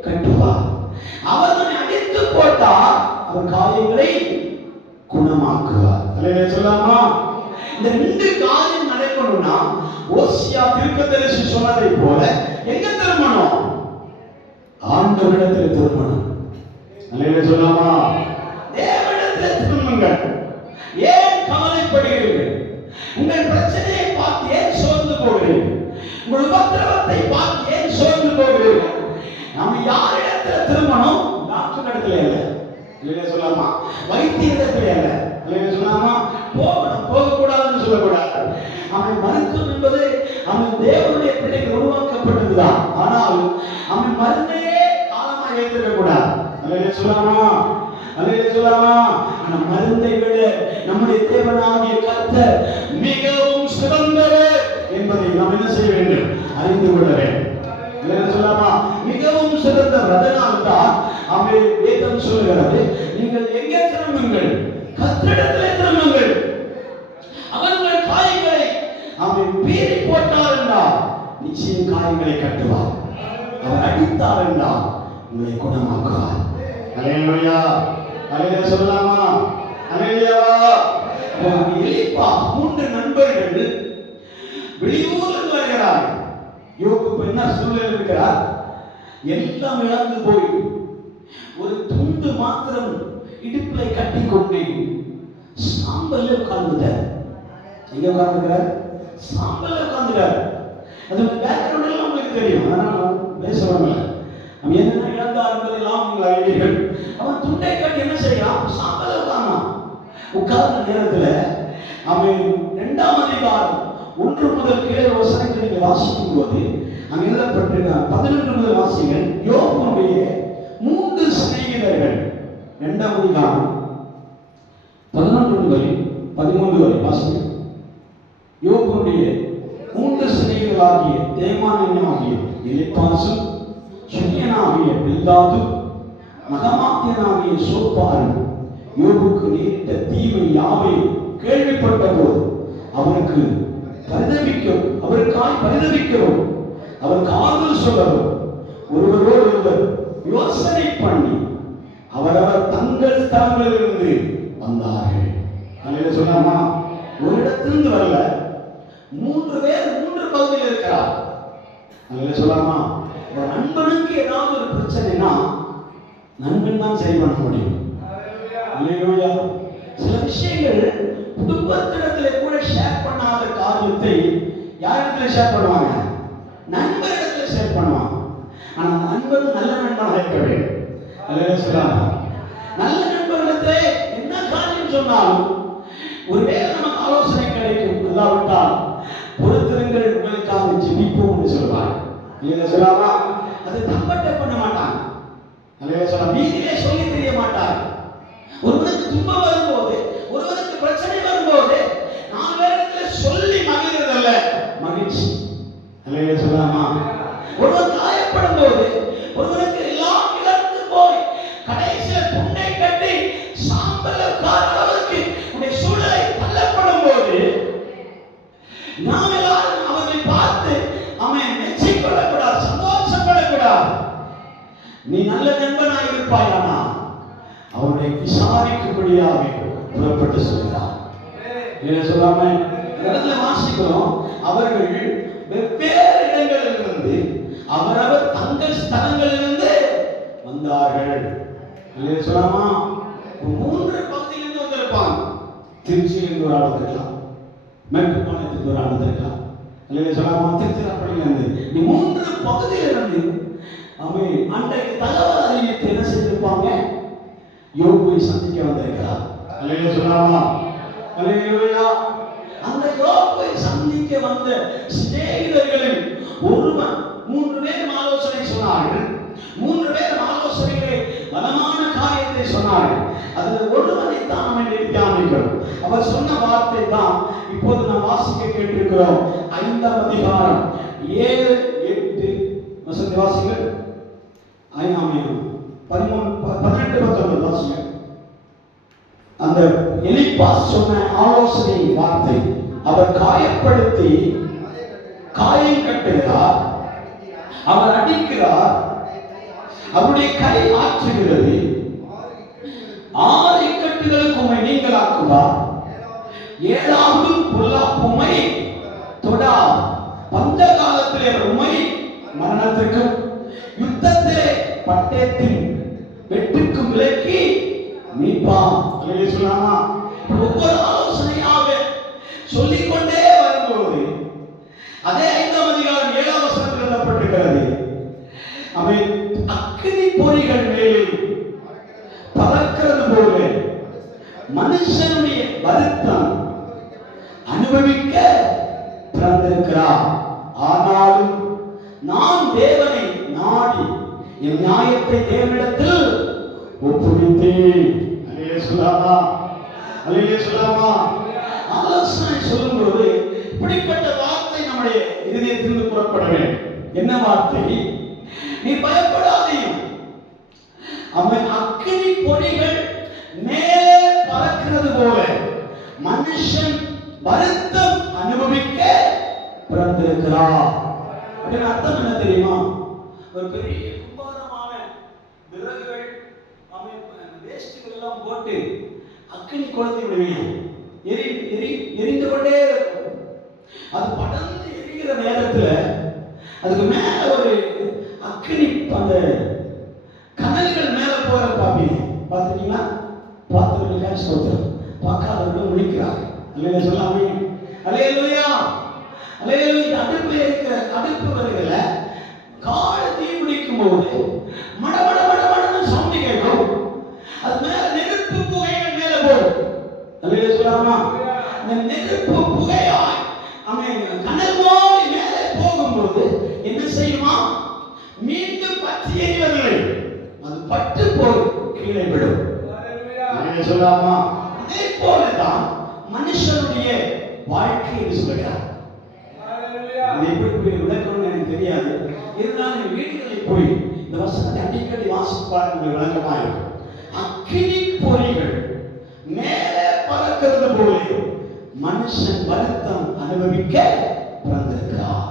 கட்டுவார். அவர் நம்மை அடித்து போட்டார், அவர் காயங்களை குணமாக்குவார். அல்லேலூயா சொல்லாமா? இந்த ரெண்டு காரியம் நடக்கணும்னா ஓசியா தீர்க்கதரிசி சொன்னதை போல எங்க திரும்பணும்? ஆண்டவரிடத்தில் திரும்பணும். அல்லேலூயா சொல்லாமா? தேவனிடத்தில் திரும்புங்கள். ஏன் கவலைப்படுகிறீர்கள்? உங்கள் பிரச்சனையை பார்த்து ஏன் சோர்ந்து போகிறீர்கள்? உங்கள் உபத்திரவத்தை பார்த்து ஏன் சோர்ந்து போகிறீர்கள்? நாம யாரிடத்தில் திரும்பணும்? டாக்டர் இடத்துல இல்லை. இல்லையா சொல்லாமா? வைத்தியத்தில் இல்லை. இல்லையா சொல்லாமா? போகணும், போகக்கூடாதுன்னு சொல்லக்கூடாது. அவன் மருத்துவம் என்பது அவன் தேவனுடைய பிள்ளைகள் உருவாக்கப்பட்டதுதான். ஆனால் அவன் மருந்தே காலமாக ஏற்றிருக்க கூடாது. இல்லையா சொல்லாமா? இல்லையா சொல்லாமா? ஆனா மருந்தை விட நம்முடைய தேவனாகிய கர்த்தர் மிகவும் சிறந்தவர் என்பதை நாம் என்ன செய்ய வேண்டும்? அறிந்து கொள்ள வேண்டும். சொல்லாமா? மிகவும் சிறந்தவர். அதனால்தான் அவன் வேதம் சொல்லுகிறது, நீங்கள் எங்கே திரும்புங்கள்? கர்த்தரிடத்திலே திரும்புங்கள். அவர் உங்கள் காயங்களை அவன் பீறி போட்டார் என்றால் நிச்சயம் காயங்களை கட்டுவார். அவர் அடித்தார் என்றால் உங்களை குணமாக்குவார். அல்லேலூயா. அல்லேலூயா சொல்லலாமா? அல்லேலூயாவா? எலிப்பா 3 நண்பர்கள் வெளியூரில் வருகிறார். யோபு என்ன சூழல் இருக்கிறார்? எல்லாம் இழந்து போய் ஒரு துண்டு மாத்திரம் இடுப்பிலை கட்டி கொண்டு சாம்பல்ல உட்கார்ந்துட்டார். எங்க உட்கார்ந்துக்கிறார்? சாம்பல்ல உட்கார்ந்துட்டார். அது பேக்ரவுண்ட் எல்லாம் உங்களுக்கு தெரியும், அதனால பேசுவாங்க. அவன் என்ன இழந்தார் என்பதெல்லாம் நீங்கள் அறிவீர்கள். அவன் துண்டை கட்டி என்ன செய்யறான்? சாம்பல்ல உட்கார்ந்தான். உட்கார்ந்த நேரத்துல அவன் 2ஆம் அதிகாரம் 1 முதல் 7 வசனங்களை நீங்கள் வாசிக்கும் போது அங்கு எழுதப்பட்டிருக்க 11 முதல் வாசிங்கள். யோபுடைய 3 சிநேகிதர்கள், 2ஆம் அதிகாரம் 11 முதல் 13 வரை வாசிங்கள். யோபுடைய 3 சிநேகிதர்களாகிய தேமானியனாகிய எலிப்பாசு, சுகியனாகிய பில்தாது, மகமாத்தியனாகிய சோப்பாரு யோபுக்கு நேரிட்ட தீமை யாவை கேள்விப்பட்ட போது அவருக்காய் பரிதபிக்கிறோம், அவருக்கு ஆறுதல் சொல்லவும் ஒருவரோடு ஒருவர் யோசனை பண்ணி அவரவர் தங்கள் ஸ்தலங்களிலிருந்து வந்தார்கள். அல்லேலூயா சொல்லாமா? ஒரு இடத்திலிருந்து வரல, 3 பேர் 3 பகுதியில் இருக்கிறார். அல்லேலூயா சொல்லாமா? ஒரு நண்பனுக்கு ஏதாவது ஒரு பிரச்சனைனா நண்பன் தான் சரி பண்ண முடியும். அல்லேலூயா. சில விஷயங்கள் குடும்பத்திடத்திலே கூட ஷேர் பண்ணாத காரியத்தை யாரிடத்துல ஷேர் பண்ணுவாங்க? நண்பரிடத்துல ஷேர் பண்ணுவாங்க. ஆனா நண்பன் நல்ல நண்பனாக இருக்க வேண்டும். அல்லேலூயா சொல்லாமா? நல்ல நண்பரிடத்திலே என்ன என்று சொன்னாலும் ஒருவேளை நமக்கு ஆலோசனை கிடைக்கும், இல்லாவிட்டால் பொறுத்திருங்கள் உங்களுக்காக ஜெபிப்போம் என்று சொல்வார். இல்லையா சொல்லாமா? அது தம்பட்ட பண்ண மாட்டாங்க. இல்லையா சொல்ல வீதியிலே சொல்லி தெரிய மாட்டார். ஒருவனுக்கு துன்பம் வரும்போது, ஒருவனுக்கு பிரச்சனை வரும்போது 4 பேரிடத்துல சொல்லி மகிழ்கிறதல்ல மகிழ்ச்சி. இல்லையா சொல்லாமா? ஒருவன் காயப்படும் போது, ஒருவனுக்கு எல்லாம் இழந்து போய் கடைசியில் துண்டை கட்டி சாம்பல் அளவுக்கு உடைய சூழலை தள்ளப்படும் போது நாம் எல்லாரும் அவர்களை பார்த்து அவன் மெச்சிக்கொள்ளக்கூடாது, சந்தோஷப்படக்கூடாது. நீ நல்ல நண்பனாக இருப்பாயானா அவருடைய விசாரிக்கும்படியாக புறப்பட்டு சொல்கிறார். என்ன சொல்லாம இடத்துல வாசிக்கிறோம், அவர்கள் வெவ்வேறு இடங்களிலிருந்து அவரவர் தங்கள் ஸ்தலங்களிலிருந்து வந்தார்கள். சொல்லாமா? 3 பகுதியிலிருந்து வந்திருப்பாங்க. திருச்சியிலிருந்து ஒரு ஆள் வந்திருக்கலாம், மேட்டுப்பாளையத்துக்கு ஒரு ஆள் வந்திருக்கலாம். சொல்லாமா? திருச்சிராப்பள்ளியிலிருந்து நீ 3 பகுதியிலிருந்து அவன் அன்றைக்கு தகவல் அறிவித்து என்ன செய்திருப்பாங்க? யோபுவை சந்திக்க வந்திருக்கிறார். சொல்லாமா? அந்த யோபுவை சந்திக்க வந்த சிநேகிதர்களில் ஒருவன் 3 பேர் ஆலோசனை சொன்னார்கள். 3 பேர் ஆலோசனைகளை பலமான காரியத்தை சொன்னார்கள். அதில் ஒருவனை தான் நாம் தியானிக்கிறோம். அவர் சொன்ன வார்த்தை தான் இப்போது நாம் வாசிக்க கேட்டிருக்கிறோம். 5ஆம் அதிகாரம் 7, 8 வசனத்தை வாசிங்கள். 13, 18, 19 வாசிங்க. அந்த எலிப்பாஸ் சொன்ன ஆலோசனை வார்த்தை, அவர் காயப்படுத்தி காயம் கட்டுகிறார், அவர் அடிக்கிறார், அவருடைய கை ஆற்றுகிறது, 6 இக்கட்டுகளுக்கு உம்மை நீங்களாக்குவார், 7வது பொல்லாப்புமை தொடா, பஞ்ச காலத்திலே உம்மை மரணத்திற்கும் யுத்தத்திலே பட்டயத்தின் வெட்டுக்கும் விலக்கி மீட்பார். சொல்லாமா? ஒவ்வொரு ஆலோசனையாக சொல்லிக்கொண்டே வரும்போது அதே 5ஆம் அதிகாரம் 7ஆம் வசனத்தில் எழுதப்பட்டிருக்கிறது, அவன் அக்கினி பொறிகள் மேலே பறக்கிறது போல மனுஷனுடைய வருத்தம் அனுபவிக்க பிறந்திருக்கிறார். ஆனாலும் நான் தேவனை நாடி என் நியாயத்தை தேவனிடத்தில் ஒப்புவித்தேன். சொல்லாமா? சொல்லாமா? ஆலோசனை சொல்லும்போது இப்படிப்பட்ட வார்த்தை நம்முடைய இதயத்திலிருந்து புறப்பட வேண்டும். என்ன வார்த்தை? நீ பயப்படாதீங்க, அவன் அக்கினி பொறிகள் மேலே பறக்கிறது போல மனுஷன் வருத்தம் அனுபவிக்க பிறந்திருக்கிறார். அப்படின்னு அர்த்தம் என்ன தெரியுமா? ஒரு பெரிய கும்பாரமான விறகுகள் வேஸ்டுகள் எல்லாம் போட்டு அக்கினி கொளுத்தி விடுவீங்க, எரிந்து கொண்டே இருக்கும். அது படர்ந்து எரிகிற நேரத்துல அதுக்கு மேல ஒரு அக்கினி அந்த கனல்கள் மேல போற பாப்பீங்க. பார்த்துருக்கீங்களா? பார்த்தவர்களுக்காக ஸ்தோத்திரம், பார்க்காதவர்களும் முடிக்கிறாங்க. அல்லேலூயா சொல்லாமே. அல்லேலூயா, அல்லேலூயா. அடுப்புல இருக்கிற அடுப்பு வருகிற கால் தீ பிடிக்கும் போது மட மட மட மடன்னு சவுண்ட் கேட்கும். அது மேல நெருப்பு புகைகள் மேல போகும். அல்லேலூயா சொல்லாமா? அந்த நெருப்பு புகையாய் அவன் கனல் மாதிரி மேலே போகும்போது என்ன செய்யுமா? மீண்டும் பற்றி எரிவதில்லை, அது பட்டு போய் கீழே விடும். சொல்லாமா? அதே போலதான் மனுஷனுடைய வாழ்க்கை என்று சொல்கிறார். எப்படி விளக்கணும்னு எனக்கு தெரியாது. இருந்தாலும் வீடுகளில் போய் இந்த வசனத்தை அடிக்கடி வாசிப்பார், உங்களுக்கு விளக்கமா இருக்கும். அக்கினி பொறிகள் மேலே பறக்கிறது போல மனுஷன் வருத்தம் அனுபவிக்க பிறந்திருக்கிறார்.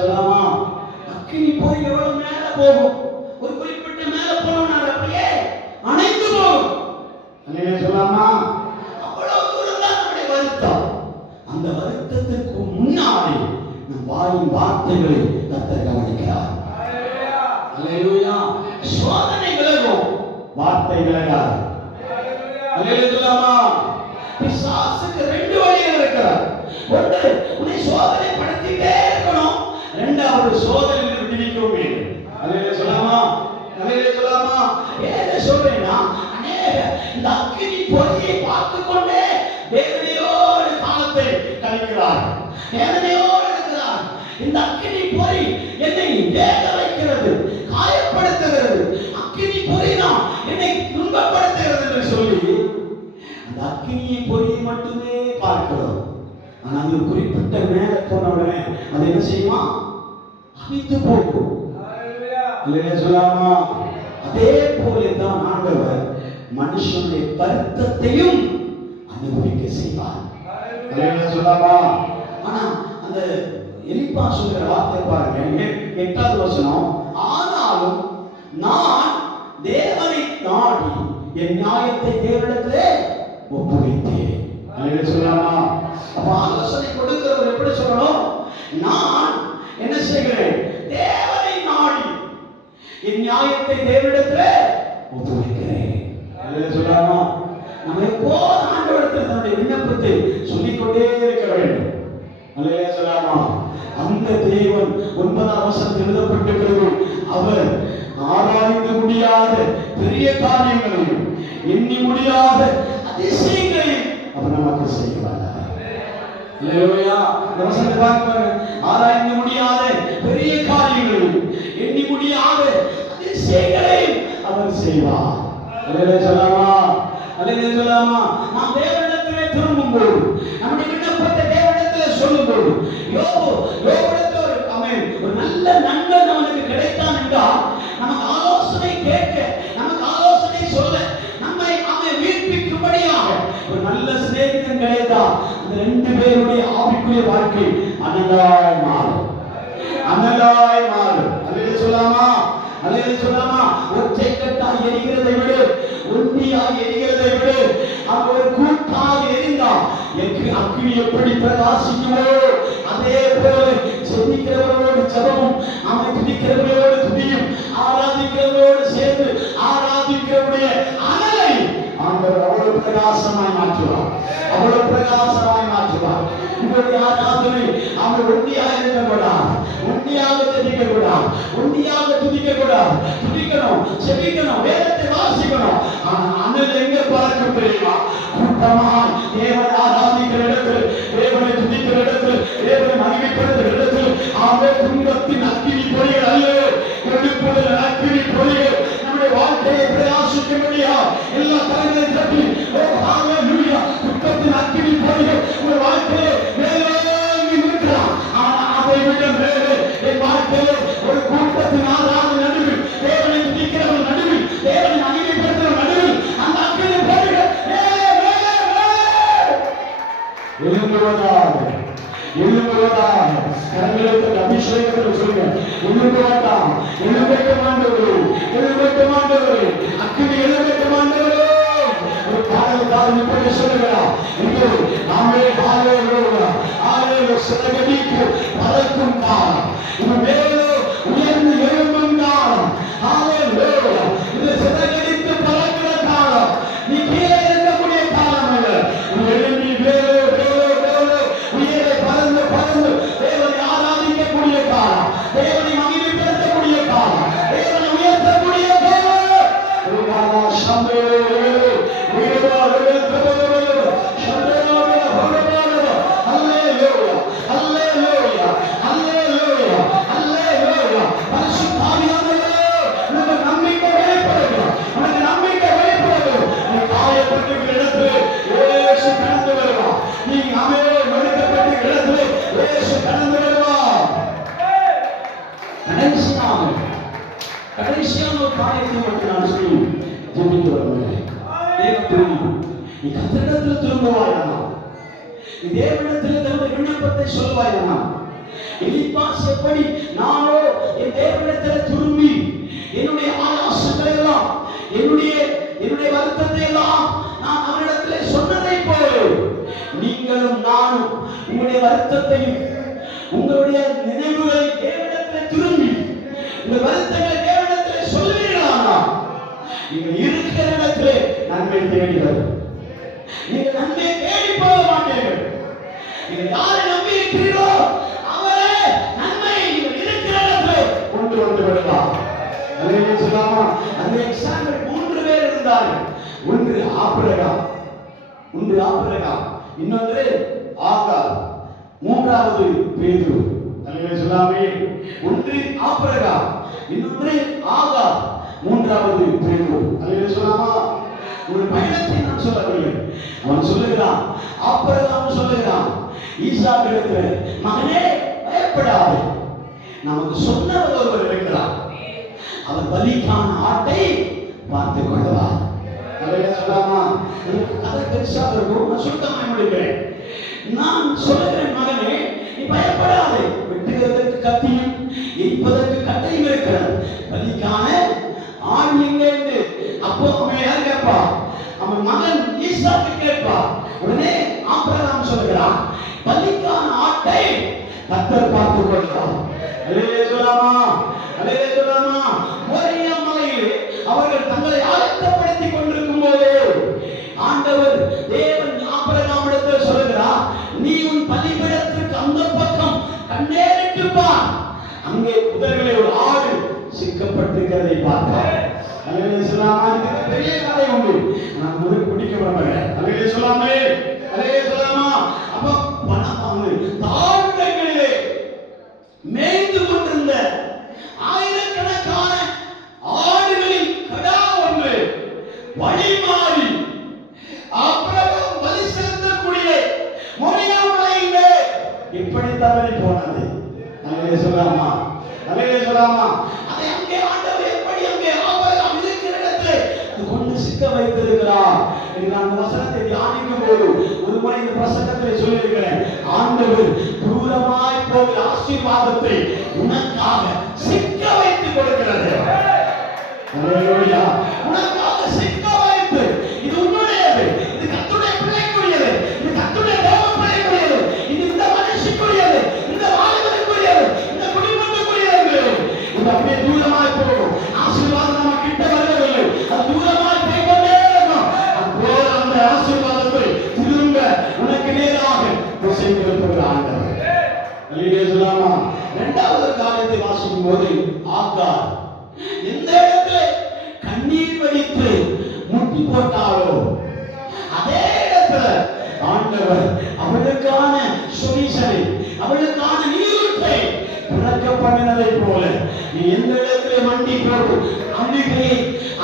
சொல்லாமா? அக்கினி பொறி எவ்வளவு மேல போகும், ஒரு குறிப்பிட்ட மேல போனோம்னா அப்படியே அணைந்து போகும். சொல்லாமா? அவ்வளவு தூரம் தான் நம்முடைய வருத்தம். அந்த வருத்தத்துக்கு முன்னாடி நம் வாயின் வார்த்தைகளை கர்த்தர் கவனிக்கிறார். அல்லேலூயா. சோதனை விலகும், வார்த்தை விலகாது. அல்லேலூயா சொல்லாமா? பிசாசுக்கு 2 வழிகள் இருக்கிறார். ஒன்று, உன்னை சோதனை படுத்திட்டே இருக்கணும். 2வது, சோதனையிலிருந்து விடுவிக்கவும் வேண்டும். அல்லேலூயா சொல்லாமா? அல்லேலூயா சொல்லாமா? ஏன் சொல்றேன்னா, அநேக இந்த அக்கினி பொறியை வேக வைக்கிறது, காயப்படுத்துகிறது, அக்கினி பொறிதான் என்னை துன்பப்படுத்துகிறது என்று சொல்லி அந்த அக்கினியை பொறியை மட்டுமே பார்க்கிறோம். ஆனா அது குறிப்பிட்ட மேல போன உடனே அது என்ன செய்யுமா? அவித்து போகும். சொல்லாமா? அதே போலதான் ஆண்டவர் மனுஷனுடைய வருத்தத்தையும் அனுபவிக்க செய்வார். சொல்லாமா? ஆனா அந்த எலிப்பா சொல்கிற வார்த்தை பாருங்க, 8வது வசனம். ஆனாலும் நான் தேவனை நாடி என் நியாயத்தை தேவனிடத்திலே ஒப்புவித்தேன். சொல்லலாமா? அப்ப ஆலோசனை கொடுக்கிறவர் எப்படி சொல்லணும்? நான் என்ன செய்கிறேன்? தேவனை நாடி என் நியாயத்தை தேவனிடத்திலே ஒப்புவிக்கிறேன். சொல்லலாமா? நம்ம எப்போது ஆண்டவரிடத்தில் நம்முடைய விண்ணப்பத்தை சொல்லிக்கொண்டே இருக்க வேண்டும். சொல்லலாமா? அந்த தேவன் 9ஆம் வசனத்தில் எழுதப்பட்டிருக்கிறது, அவர் ஆராய்ந்து முடியாத பெரிய காரியங்களையும் எண்ணி முடியாத அதிசயங்களையும் அவர் நமக்கு செய்வார். ஆராய்ந்து முடியாத பெரிய காரியங்களையும் எண்ணி முடியாத அதிசயங்களையும் அவர் செய்வார். சொல்லாமா? சொல்லாமா? நாம் தேவனிடத்திலே திரும்பும் போது, நம்முடைய விண்ணப்பத்தை தேவனிடத்திலே சொல்லும் போது, ஒரு நல்ல நண்பன் அவனுக்கு கிடைத்தான் என்றால் நமக்கு ஆலோசனை கேட்க, நமக்கு ஆலோசனை சொல்ல, நம்மை அவன் வீழ்ப்பிக்கும்படியாக ஒரு நல்ல சிநேகிதன் கிடைத்தால் அந்த 2 பேருடைய ஆவிக்குரிய வாழ்க்கை அனலாய் மாறும். அனலாய் மாறும். அல்லேலூயா சொல்லாமா? அல்லேலூயா சொல்லாமா? ஒற்றை கட்டாய் எரிகிறதை விட, ஒன்றியாய் எரிகிறதை விட, அங்க ஒரு கூட்டாக எரிந்தால் அக்கினி எப்படி பிரகாசிக்குமோ அதே போல ஜெபிக்கிறவரோடு ஜெபமும், அவன் துதிக்கிறவரோடு துதியும், ஆராதிக்கிறவரோடு சேர்ந்து ஆராதிக்கிறவருடைய அனலை ஆண்டவர் அவ்வளவு பிரகாசமாய் மாற்றுவார். அவ்வளவு பிரகாசமாய் மாற்றுவார். உங்களுடைய ஆராதனை அவர் ஒன்றியாக இருக்கக்கூடாது, ஒன்றியாக ஜெபிக்கக்கூடாது, ஒன்றியாக துதிக்கக்கூடாது. துதிக்கணும், ஜெபிக்கணும், வேதத்தை வாசிக்கணும். அனல் எங்க பறக்கும் தெரியுமா? கூட்டமாய் தேவனை ஆராதிக்கிற இடத்தில், தேவனை துதிக்கிற இடத்தில், தேவனை மகிமைப்படுத்துகிற இடத்தில். துன்பத்தின் அக்கினி பொறிகள் அல்ல, எழுப்புதல் அக்கினி பொறிகள் நம்முடைய வாழ்க்கையை பிரகாசிக்க முடியாது. எல்லா கரங்களையும் தட்டி துன்பத்தின் அக்கினி பொறிகள் உங்கள் வாழ்க்கையை மேலோங்கி நிற்கலாம். ஆனால் அதை விட மேலே என் வாழ்க்கையை ஒரு கூட்டத்தின் ஆறாவது நடுவில், தேவனை துதிக்கிறவன் நடுவில், தேவனை மகிமைப்படுத்துகிற நடுவில் அந்த அக்கினி பொறிகள் மேலே மேலே எழும்புவதாக, எழும்புவதாக. கரங்களுக்கு அபிஷேகத்தில் சொல்லுங்க, எழும்புவதாக, எழும்பட்ட மாண்டவரே, எழும்பட்ட மாண்டவரே, அக்கினி எழும்பட்ட மாண்டவரே. ஒரு பாடல்காரன் இப்படி சொல்லுகிறார், இங்கே நாமே ஹalleluya ஹalleluya சிறகடிக்கு பறக்கும் காலம், இது மேலே உயர்ந்து எழும்பும் காலம். ஹalleluya, இது சிறகடித்து பறக்கிற காலம். நீ கீழே இருக்கக்கூடிய காலம் அல்ல, நீ எழும்பி மேலே மேலே மேலே உயரே பறந்து பறந்து தேவனை ஆராதிக்கக்கூடிய காலம், தேவனை மகிமைப்படுத்தக்கூடிய காலம், தேவனை உயர்த்தக்கூடிய காலம். கடைசியான ஒரு காரியத்தை மட்டும் நான் சொல்லி ஜெபித்து வருகிறேன். நீ கர்த்தரிடத்தில் திரும்புவாயானா, நீ தேவனிடத்தில் தன்னுடைய விண்ணப்பத்தை சொல்வாயானா. எலிப்பாஸ் எப்படி நானோ என் தேவனிடத்தில் திரும்பி என்னுடைய ஆலோசனைகளை எல்லாம், என்னுடைய வருத்தத்தை எல்லாம் நான் அவரிடத்தில் சொன்னதை போல நீங்களும் நானும் உங்களுடைய வருத்தத்தையும் உங்களுடைய நினைவுகளை தேவனிடத்தில் திரும்பி உங்கள் வருத்தங்களை தேவனிடத்தில் சொல்லுவீர்களா? நீங்கள் இருக்கிற இடத்திலே நன்மை தேடி வரும். நீங்கள் நன்மையை தேடி போக மாட்டீர்கள். நீங்கள் யாரை நம்பி இருக்கிறீர்களோ அவரே நன்மை நீங்கள் இருக்கிற இடத்திலே கொண்டு வந்து விடலாம். அல்லேலூயா சொல்லாமா? அந்த எக்ஸாம்பிள் 3 பேர் இருந்தார்கள். ஒன்று ஆபிரகாம், இன்னொன்று ஆகார், மூன்றாவது பேதுரு. சொல்லாமே. ஒன்று ஆபிரகாம், இன்னொன்று ஆகார், மூன்றாவது பேதுரு. அல்லேலூயா சொல்லாமா. ஒரு பயணத்தை நான் சொல்லவில்லை. அவன் சொல்லுகிறான், ஆபிரகாம் சொல்லுகிறான் ஈசாக்கிடத்தில், மகனே பயப்படாதே, நமக்கு சொன்னவர் ஒருவர் இருக்கிறார், அவர் பலிக்கான ஆட்டை பார்த்துக் கொள்வார். அல்லேலூயா சொல்லாமா. அதை பெருசாக இருக்கும், நான் சுத்தமாய் முடிக்கிறேன். நான் சொல்லுகிறேன், மகனே நீ பயப்படாதே, வெட்டுகிறதற்கு கத்தியும் எரிப்பதற்கு கட்டையும் இருக்கிறது, பலிக்கான ஆண் எங்கே என்று. அப்போ அவன் யார் கேட்பா? அவன் மகன் ஈசாக்கு கேட்பா. உடனே ஆபிரகாம் சொல்லுகிறான், பலிக்கான ஆட்டை கர்த்தர் பார்த்துக் கொள்கிறார். அல்லேலூயா சொல்லாமா. அல்லேலூயா சொல்லாமா. மோரியா மலையில் அவர்கள் தங்களை ஆயத்தப்படுத்திக் கொண்டிருக்கும் போது ஆண்டவர் தேவன் ஆபிரகாமிடத்தில் சொல்லுகிறார், நீ உன் பலிபீடத்திற்கு அந்த பக்கம் கண்ணேறிட்டு பார், அங்கே புதர்களை ஒரு ஆடு சிக்கப்பட்டிருக்கிறதை பார்த்தார். அல்லேலூயா சொல்லாமா. பெரிய கதை உண்டு, நான் முழுக்க பிடிக்க விரும்புகிறேன். அல்லேலூயா சொல்லாமே. அல்லேலூயா சொல்லாமா. அப்ப தாழ்நிலைகளிலே மேய்ந்து கொண்டிருந்த ஆயிரக்கணக்கான ஆடுகளின் கடா ஒன்று வழி மாறி ஆபிரகாம் பலி செலுத்தக்கூடிய மோரியா மலையிலே இப்படி தவறி போனது. அல்லேலூயா சொல்லாமா. அல்லேலூயா சொல்லாமா. அதை அங்கே ஆண்டவர் எப்படி அங்கே ஆபிரகாம் இருக்கிற இடத்திலே அது கொண்டு சிக்க வைத்திருக்கிறார். நான் அந்த வசனத்தை தியானிக்கும் போது ஒரு முறை இந்த பிரசங்கத்திலே சொல்லியிருக்கிறேன், ஆண்டவர் தூரமாய் போகிற ஆசீர்வாதத்தை உனக்காக சிக்க வைத்து கொடுக்கிறது. அல்லேலூயா. உனக்காக சிக்க வைத்து, இது உன்னுடையது, இது கர்த்தருடைய பிள்ளைக்குரியது, இது கர்த்தருடைய தேவ பிள்ளைக்குரியது, இது இந்த மனுஷனுக்குரியது, இந்த வாலிபனுக்குரியது, இந்த குடும்பத்துக்குரியது. இது அப்படியே தூரமாய் போகும். ஆசீர்வாதம் நம்ம கிட்ட வரவில்லை, அது தூரமாய் போய்கொண்டே இருக்கும். அப்போ அந்த ஆசீர்வாதத்தை திரும்ப உனக்கு நேராக செய்திருக்கிற ஆண்டவர். அல்லேலூயா சொல்லாமா. இரண்டாவது காரியத்தை வாசிக்கும் போது ஆகார் எந்த இடத்துல கண்ணீர் வடித்து முட்டி போட்டாலோ அதே இடத்துல ஆண்டவர் அவளுக்கான சொல்யூஷனை, அவளுக்கான நீரூற்றை திறக்க பண்ணினதை போல நீ எந்த இடத்துல மண்டி போட்டு அழுகையை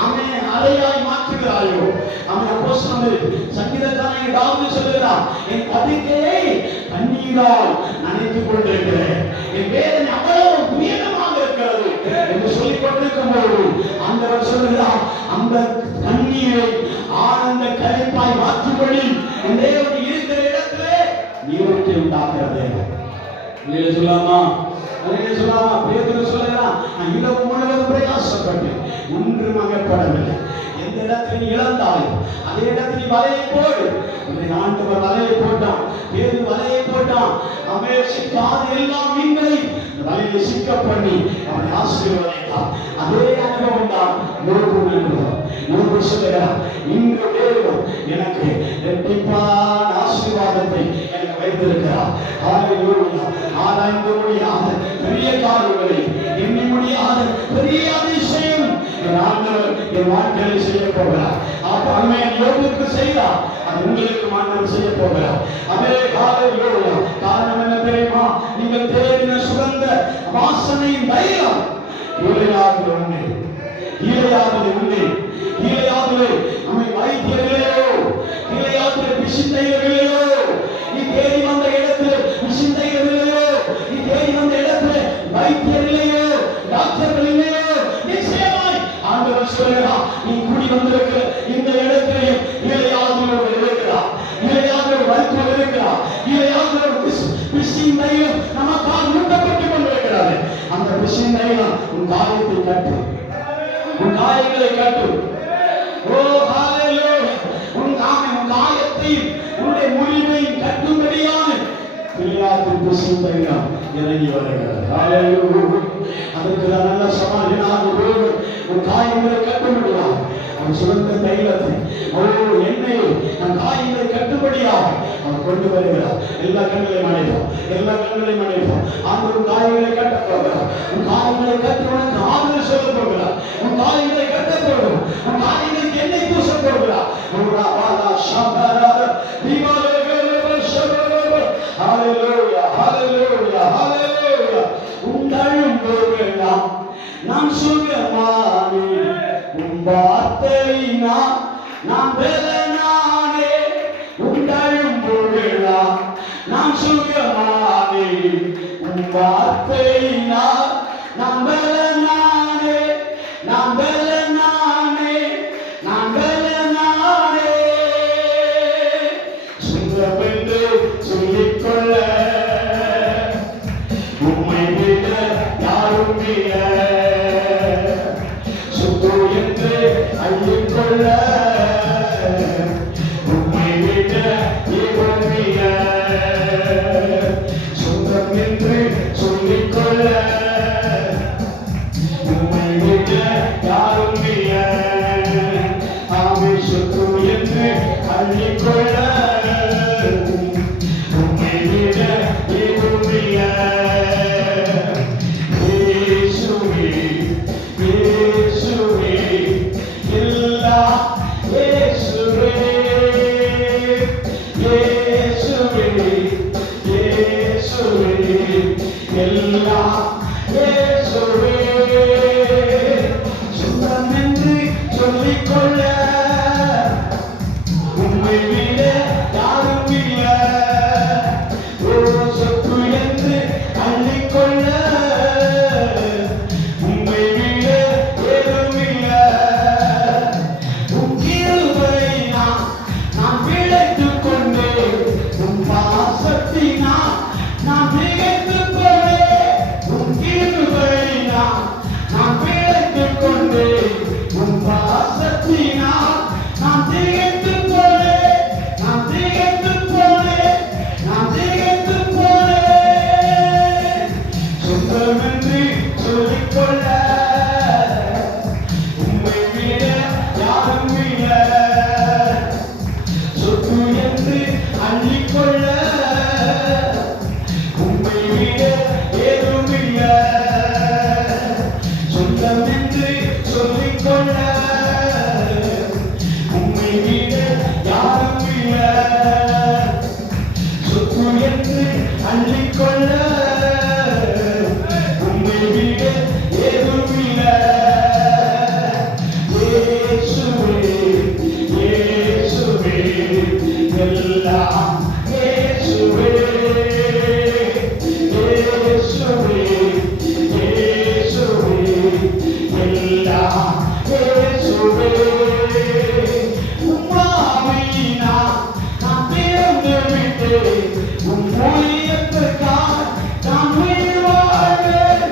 அவன் அலையாய் மாற்றுகிறாயோ, அவன் அப்போஸ்தலன் சங்கீதக்காரன் தாவீது சொல்லுகிறான், என் படுக்கையை கண்ணீரால் நனைத்துக் கொண்டிருக்கிறேன், என் வேதனை அவ்வளவு துயரமாக இருக்கிறது என்று சொல்லிக் கொண்டிருக்கும் போது ஆண்டவர் சொல்லுகிறார், அந்த கண்ணீரை ஆனந்த கழிப்பாய் மாற்றும்படி என் தேவன் இருக்கிற இடத்திலே நீரூற்றை உண்டாக்குகிறது. இல்லையா சொல்லாமா. அல்லேலூயா சொல்லாமா. பேதுரு சொல்லுகிறான், நான் இரவு முழுவதும் பிரயாசப்பட்டேன், ஒன்றும் அகப்படவில்லை. எந்த இடத்தில் நீ இழந்தாய் அதே இடத்தில் நீ வலையை போடு. ஆண்டவர் வலையை போட்டான், பேதுரு வலையை போட்டான். அவன் சிக்காத எல்லா மீன்களையும் வலையை சிக்க பண்ணி அவனை ஆசீர்வதித்தான். அதே அனுபவம் தான் நூறு சொல்லுகிறான், இன்று தேவன் எனக்கு இரட்டிப்பான ஆசீர்வாதத்தை எனக்கு வைத்திருக்கிறார். ஹல்லேலூயா. ஆராய்ந்து முடியாத பெரிய காரியங்களை, எண்ணி முடியாத பெரிய அதிசயம் என் ஆண்டவர் என் வாழ்க்கையில் செய்ய போகிறார். அப்ப அருமையான யோபுக்கு செய்தார், அது உங்களுக்கு ஆண்டவர் செய்ய போகிறார். அதே ஹல்லேலூயா. காரணம் என்ன தெரியுமா? நீங்கள் தேடின சுகந்த வாசனையின் தைலம் ஈழையாவது உண்டு, ஈழையாவது உண்டு, ஈழையாவது நம்மை வைத்தியர்களையோ, ஈழையாவது பிசிந்தைகளோ, நீ தேடி வந்த இடத்துல பிசிந்தைகளோ, நீ தேடி வந்த இடத்துல வைத்தியர்களையோ, டாக்டர்கள் இல்லையோ, நிச்சயமாய் ஆண்டவர் சொல்லுகிறார், நீ கூடி வந்திருக்கிற இந்த இடத்திலேயும் ஈழையாவது இருக்கிறார், ஈழையாவது வைத்தியர் இருக்கிறார், ஈழையாவது பிசிந்தையும் நமக்காக மூட்டப்பட்டுக் கொண்டிருக்கிறார். அந்த பிசிந்தையும் உன் காரியத்தை கட்டு, உன் காரியங்களை கட்டு. ஓ ஹல்லேலூயா. உன் காயத்தையும் உன்னுடைய முடிவையும் கட்டும்படியான பிள்ளையாத்தின் பிசிந்தையும் இறங்கி வருகிறது. ஹல்லேலூயா. அதற்கு நல்ல சமாளினாக உன் காயங்களை கட்டும்படியாக அவன் சுகந்த தைலத்தை, எண்ணெயை நம் காயங்களை கட்டும்படியாக அவன் கொண்டு வருகிறார். எல்லா கண்களையும் அடைப்போம், எல்லா கண்களையும் அடைப்போம். ஆண்டவர் காயங்களை கட்ட போகிறார். உன் காயங்களை கட்டி உனக்கு ஆதரவு சொல்ல போகிறார். உன் காயங்களை கட்ட போகிறார். உன் காயங்களுக்கு எண்ணெய் பூச போகிறார். ஹல்லேலூயா, ஹல்லேலூயா, ஹல்லேலூயா. நான் சுகமானே உம் வார்த்தையினால் நான் பலனானே உண்டாயும் பொழுதா நான் சுகமானே உம் வார்த்தையினால் நான் பலனானே நான் பலனானே நான் பலனானே சுகமென்று சொல்லிக்கொள்ள உம்மை விட யாரும் இல்லை சுகு என்று அள்ளிக்கொள்ள உம்மை விட ஏதும் இல்லை சுகம் என்று சொல்லிக்கொள்ள உம்மை விட யாரும் இல்லை ஆமை சுகு என்று அள்ளிக்கொள்ள உம்மை விட ஏதும் இல்லை சுகமென்று சொல்லிக்கொள்ள உம்மை விட யாரும் இல்லை சொத்து என்று அள்ளிக்கொள்ள உம்மை விட ஏதும் இல்லை உம் கிருபை நான் பிழைத்துக் கொண்டே உம் பாசத்தினால் நான் திகைத்து போனே உம் கிருபை நான் பிழைத்துக் கொண்டே உம் பாசத்தினால் நான் திகைத்து போனே நான் திகைத்து போனே நான் திகைத்து போனே சொந்தமென்று சொல்லிக்கொள்ள உம்மை விட யாரும் இல்லை சொத்து என்று அள்ளிக்கொள்ள உம்மை விட ஏதும் இல்லை சொந்தமென்று சொல்லிக்கொள்ள உம்மை விட யாரும் இல்லை சொத்து என்று அள்ளிக்கொள்ள உம்மை விட ஏதும் இல்லை இயேசுவே இயேசுவே எல்லாம் இயேசுவே இயேசுவே இயேசுவே எல்லாம் இயேசுவே உம் ஆவியினால் நான் பிறந்து விட்டேன் உம் ஊழியத்துக்காக நான் உயிர் வாழ்வேன்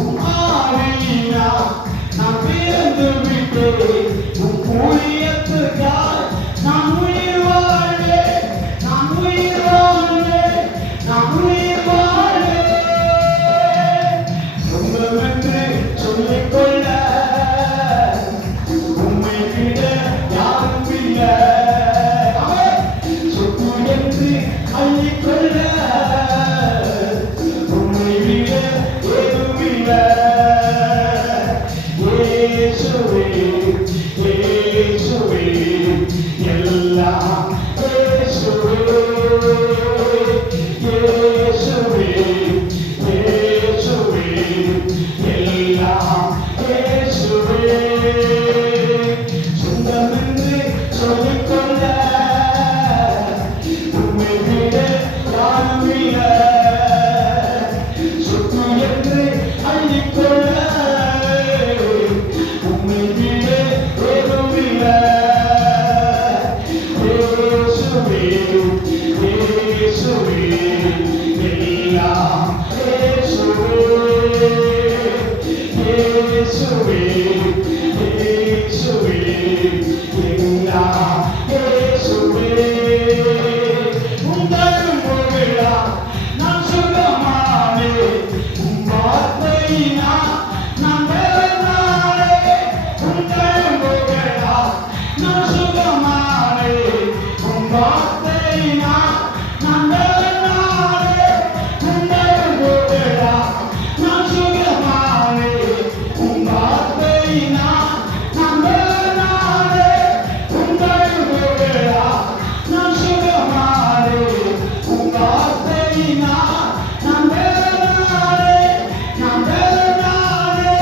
உம் ஆவியினால் நான் பிறந்து விட்டேன் உம் ஊழியத்துக்காக நான் உயிர் வாழ்வேன் நான் உயிர் வாழ்வேன் நான் உயிர் வாழ்வேன் சொந்தமென்று சொல்லிக்கொள்ள உம்மை விட யாரும் இல்லை சொத்து என்று அள்ளிக்கொள்ள உம்மை விட ஏதும் இல்லை இயேசுவே இயேசுவே எல்லாம் இயேசுவே இயேசுவே இயேசுவே எல்லாம் இயேசுவே சொந்தமென்று சொல்லிக்கொள்ள உம்மை விட யாரும் இல்லை சொத்து என்று அள்ளிக்கொள்ள உம்மை விட ஏதும் இல்லை இயேசுவே இயேசுவே எல்லாம் இயேசுவே இயேசுவே இயேசுவே எல்லாம் இயேசுவே உங்கள் முகலா நான் சுகமானே உம் வார்த்தையினால் நான் பலனானே உங்கள் முகலா நான் சுகமானே உம் வார்த்தையினால் நான் பலனானே உங்கள் முகலா நான் சுகமானே உம் வார்த்தையினால் நான் பலனானே உங்கள் முகலா நான் சுகமானே உம் வார்த்தையினால் நான் பலனானே நான் பலனானே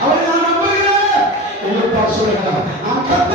அவரை நான் நம்புகிறேன். நான் கர்த்தரை